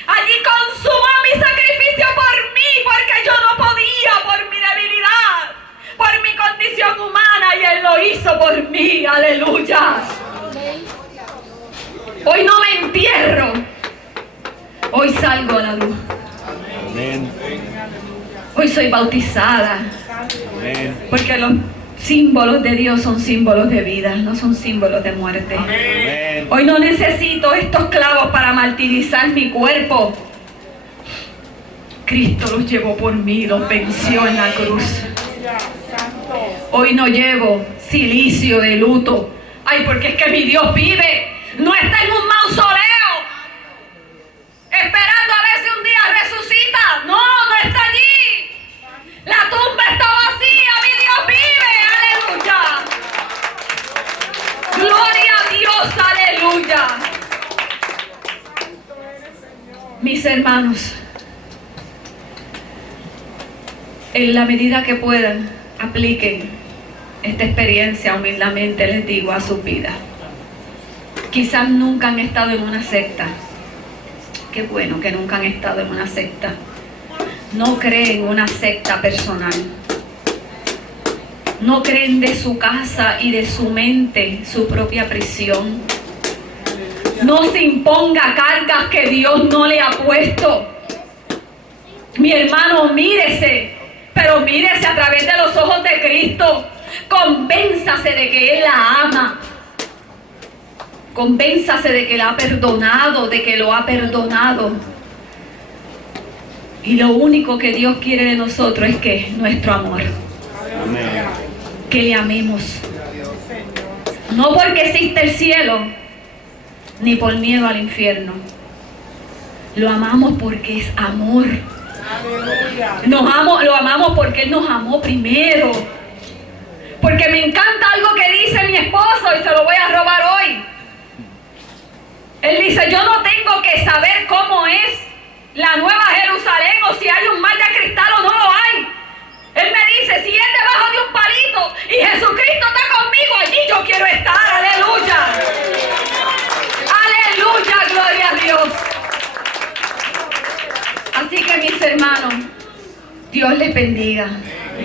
Allí consumó mi sacrificio por mí, porque yo no podía, por mi debilidad, por mi condición humana, y Él lo hizo por mí, aleluya. Hoy no me entierro, hoy salgo a la luz. Amén. Hoy soy bautizada, Amén. porque los símbolos de Dios son símbolos de vida, no son símbolos de muerte. Amén. Hoy no necesito estos clavos para martirizar mi cuerpo. Cristo los llevó por mí, los venció en la cruz. Hoy no llevo cilicio de luto. Ay, porque es que mi Dios vive. No está en un mausoleo, esperando a ver si un día resucita. No, no está allí. La tumba está vacía, mi Dios vive. Aleluya. Mis hermanos, en la medida que puedan, apliquen esta experiencia humildemente, les digo, a sus vidas. Quizás nunca han estado en una secta. Qué bueno que nunca han estado en una secta. No creen en una secta personal. No creen de su casa y de su mente su propia prisión. No se imponga cargas que Dios no le ha puesto. Mi hermano, mírese, pero mírese a través de los ojos de Cristo. Convénzase de que Él la ama. Convénzase de que la ha perdonado, de que lo ha perdonado. Y lo único que Dios quiere de nosotros es que nuestro amor. Amén. Que le amemos. No porque existe el cielo, ni por miedo al infierno. Lo amamos porque es amor. Lo amamos porque Él nos amó primero. Porque me encanta algo que dice mi esposo y se lo voy a robar hoy. Él dice, yo no tengo que saber cómo es la Nueva Jerusalén o si hay un mar de cristal o no lo hay. Él me dice, si es debajo de un palito y Jesucristo está conmigo, allí yo quiero estar. Aleluya. Aleluya, gloria a Dios. Así que mis hermanos, Dios les bendiga,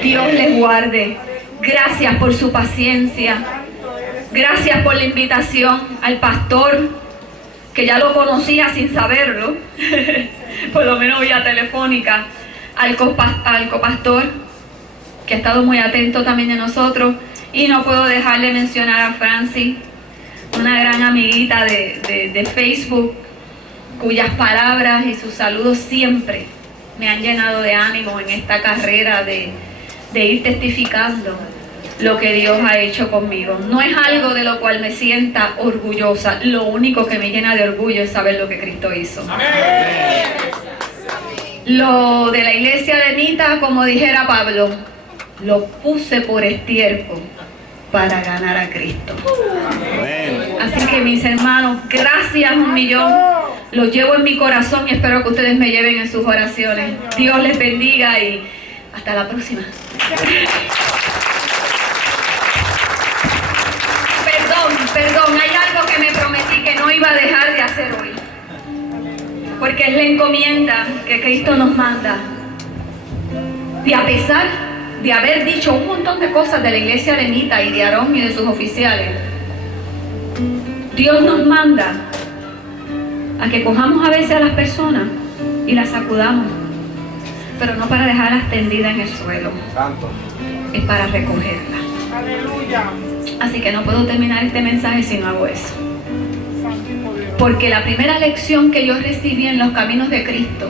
Dios les guarde. Gracias por su paciencia. Gracias por la invitación al pastor, que ya lo conocía sin saberlo, por lo menos vía telefónica, al copastor, que ha estado muy atento también de nosotros. Y no puedo dejar de mencionar a Francis, una gran amiguita de Facebook, cuyas palabras y sus saludos siempre me han llenado de ánimo en esta carrera de ir testificando lo que Dios ha hecho conmigo. No es algo de lo cual me sienta orgullosa. Lo único que me llena de orgullo es saber lo que Cristo hizo. Amén. Lo de la iglesia de Nita, como dijera Pablo, lo puse por estiércol para ganar a Cristo. Amén. Así que mis hermanos, gracias un millón. Los llevo en mi corazón y espero que ustedes me lleven en sus oraciones. Dios les bendiga y hasta la próxima. Perdón, hay algo que me prometí que no iba a dejar de hacer hoy. Porque es la encomienda que Cristo nos manda. Y a pesar de haber dicho un montón de cosas de la iglesia de Nita y de Aarón y de sus oficiales, Dios nos manda a que cojamos a veces a las personas y las sacudamos, pero no para dejarlas tendidas en el suelo. Santo. Es para recogerlas. Aleluya. Así que no puedo terminar este mensaje si no hago eso. Porque la primera lección que yo recibí en los caminos de Cristo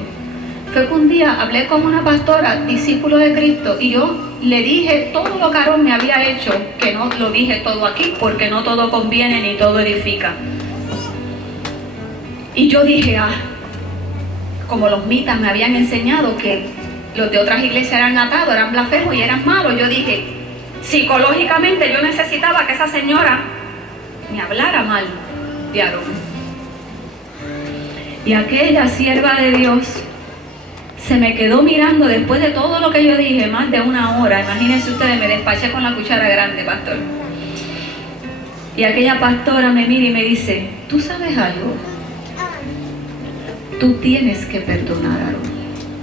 fue que un día hablé con una pastora, discípulo de Cristo, y yo le dije todo lo que Aarón me había hecho, que no lo dije todo aquí, porque no todo conviene ni todo edifica. Y yo dije, como los mitas me habían enseñado que los de otras iglesias eran atados, eran blasfemos y eran malos, yo dije, psicológicamente yo necesitaba que esa señora me hablara mal de Aarón. Y aquella sierva de Dios se me quedó mirando después de todo lo que yo dije, más de una hora. Imagínense ustedes, me despaché con la cuchara grande, pastor. Y aquella pastora me mira y me dice, ¿tú sabes algo? Tú tienes que perdonar a Aarón.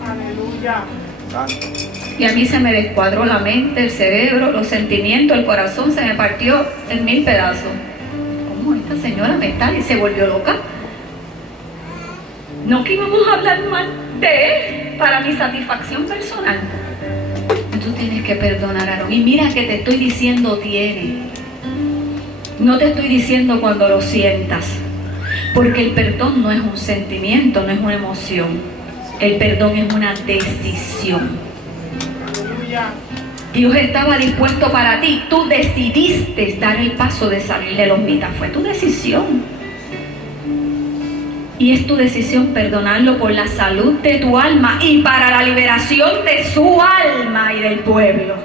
Aleluya. Y a mí se me descuadró la mente, el cerebro, los sentimientos, el corazón se me partió en 1000 pedazos. ¿Cómo esta señora me está? Y se volvió loca. No que íbamos a hablar mal de él para mi satisfacción personal. Tú tienes que perdonar a Aarón. Y mira que te estoy diciendo tiene. No te estoy diciendo cuando lo sientas. Porque el perdón no es un sentimiento, no es una emoción. El perdón es una decisión. Dios estaba dispuesto para ti. Tú decidiste dar el paso de salir de los mitas. Fue tu decisión. Y es tu decisión perdonarlo por la salud de tu alma y para la liberación de su alma y del pueblo.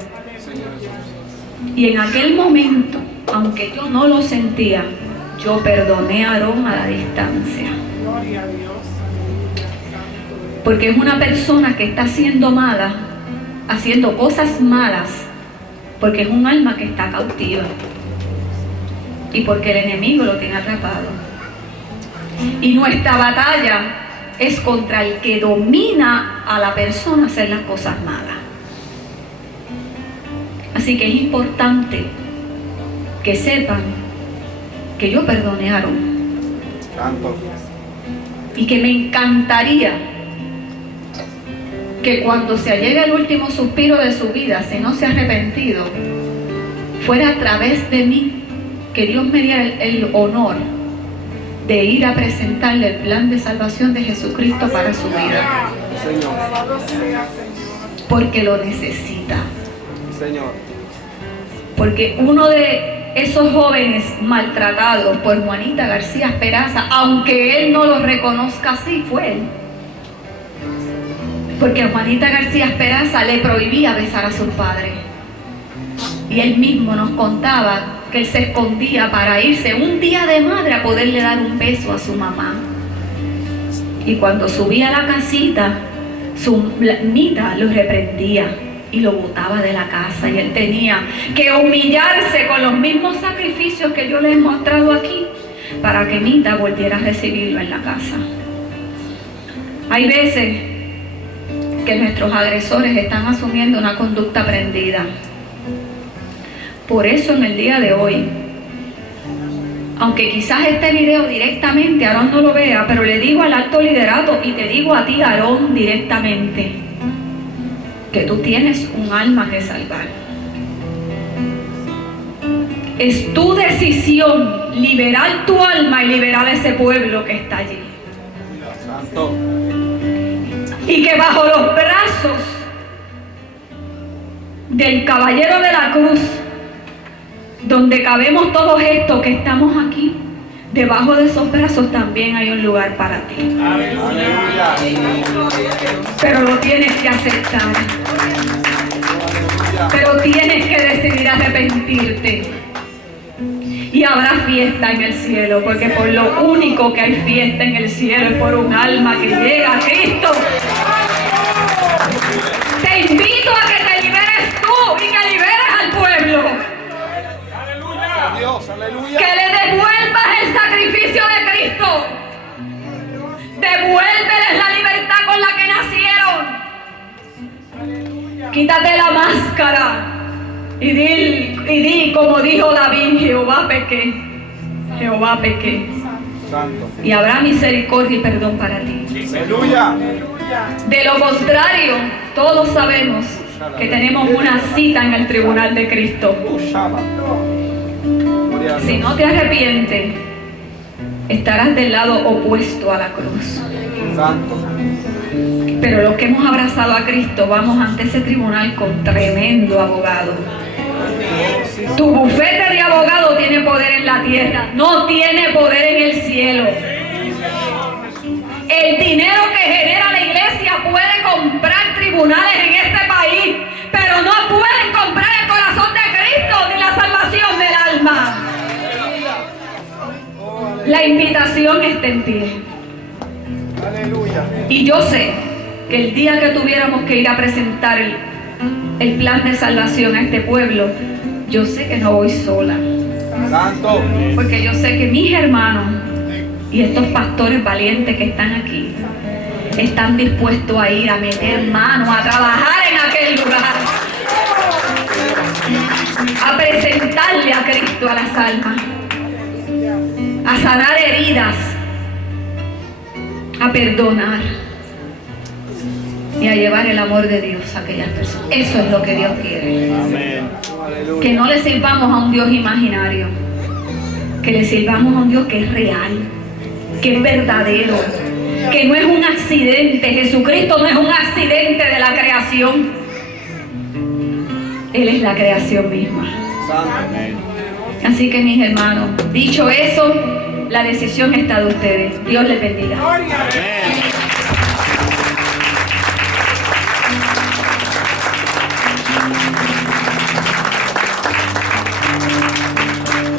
Y en aquel momento, aunque yo no lo sentía, yo perdoné a Aarón a la distancia. Gloria a Dios. Porque es una persona que está haciendo mala, haciendo cosas malas, porque es un alma que está cautiva y porque el enemigo lo tiene atrapado. Y nuestra batalla es contra el que domina a la persona a hacer las cosas malas. Así que es importante que sepan que yo perdoné a Aarón. Santo. Y que me encantaría que cuando se llegue el último suspiro de su vida, si no se ha arrepentido, fuera a través de mí, que Dios me diera el honor de ir a presentarle el plan de salvación de Jesucristo para su vida. Señor. Porque lo necesita. Señor. Porque uno de esos jóvenes maltratados por Juanita García Peraza, aunque él no lo reconozca así, fue él. Porque Juanita García Peraza le prohibía besar a sus padres. Y él mismo nos contaba que él se escondía para irse un día de madre a poderle dar un beso a su mamá. Y cuando subía a la casita, su Mita lo reprendía y lo botaba de la casa, y él tenía que humillarse con los mismos sacrificios que yo les he mostrado aquí para que Mita volviera a recibirlo en la casa. Hay veces que nuestros agresores están asumiendo una conducta aprendida. Por eso en el día de hoy, aunque quizás este video directamente Aarón no lo vea, pero le digo al alto liderato y te digo a ti, Aarón, directamente, que tú tienes un alma que salvar. Es tu decisión liberar tu alma y liberar a ese pueblo que está allí. Santo. Y que bajo los brazos del caballero de la cruz, donde cabemos todos estos que estamos aquí, debajo de esos brazos también hay un lugar para ti. Aleluya. Pero lo tienes que aceptar. Pero tienes que decidir arrepentirte. Y habrá fiesta en el cielo, porque por lo único que hay fiesta en el cielo es por un alma que llega a Cristo. Te invito a que te liberes tú y que liberes al pueblo. Dios, aleluya. Que le devuelvas el sacrificio de Cristo. Devuélveles la libertad con la que nacieron. Quítate la máscara y di como dijo David: Jehová pequé, Jehová pequé, Santo. y habrá misericordia y perdón para ti. Aleluya. De lo contrario, todos sabemos que tenemos una cita en el tribunal de Cristo. Ushaba. Gloria a Si Dios. no te arrepientes, estarás del lado opuesto a la cruz. Santo. Pero los que hemos abrazado a Cristo vamos ante ese tribunal con tremendo abogado. Tu bufete de abogado tiene poder en la tierra, no tiene poder en el cielo. El dinero que genera la iglesia puede comprar tribunales en este país, pero no pueden comprar el corazón de Cristo ni la salvación del alma. La invitación está en pie. Aleluya. Y yo sé que el día que tuviéramos que ir a presentar el plan de salvación a este pueblo, yo sé que no voy sola. Santo. Porque yo sé que mis hermanos y estos pastores valientes que están aquí están dispuestos a ir a meter mano, a trabajar en aquel lugar, a presentarle a Cristo a las almas, a sanar heridas, a perdonar y a llevar el amor de Dios a aquellas personas. Eso es lo que Dios quiere. Amén. Aleluya. Que no le sirvamos a un Dios imaginario, que le sirvamos a un Dios que es real, que es verdadero, que no es un accidente. Jesucristo no es un accidente de la creación. Él es la creación misma. Santo. Amén. Así que, mis hermanos, dicho eso, la decisión está de ustedes. Dios les bendiga. Gloria. Amén.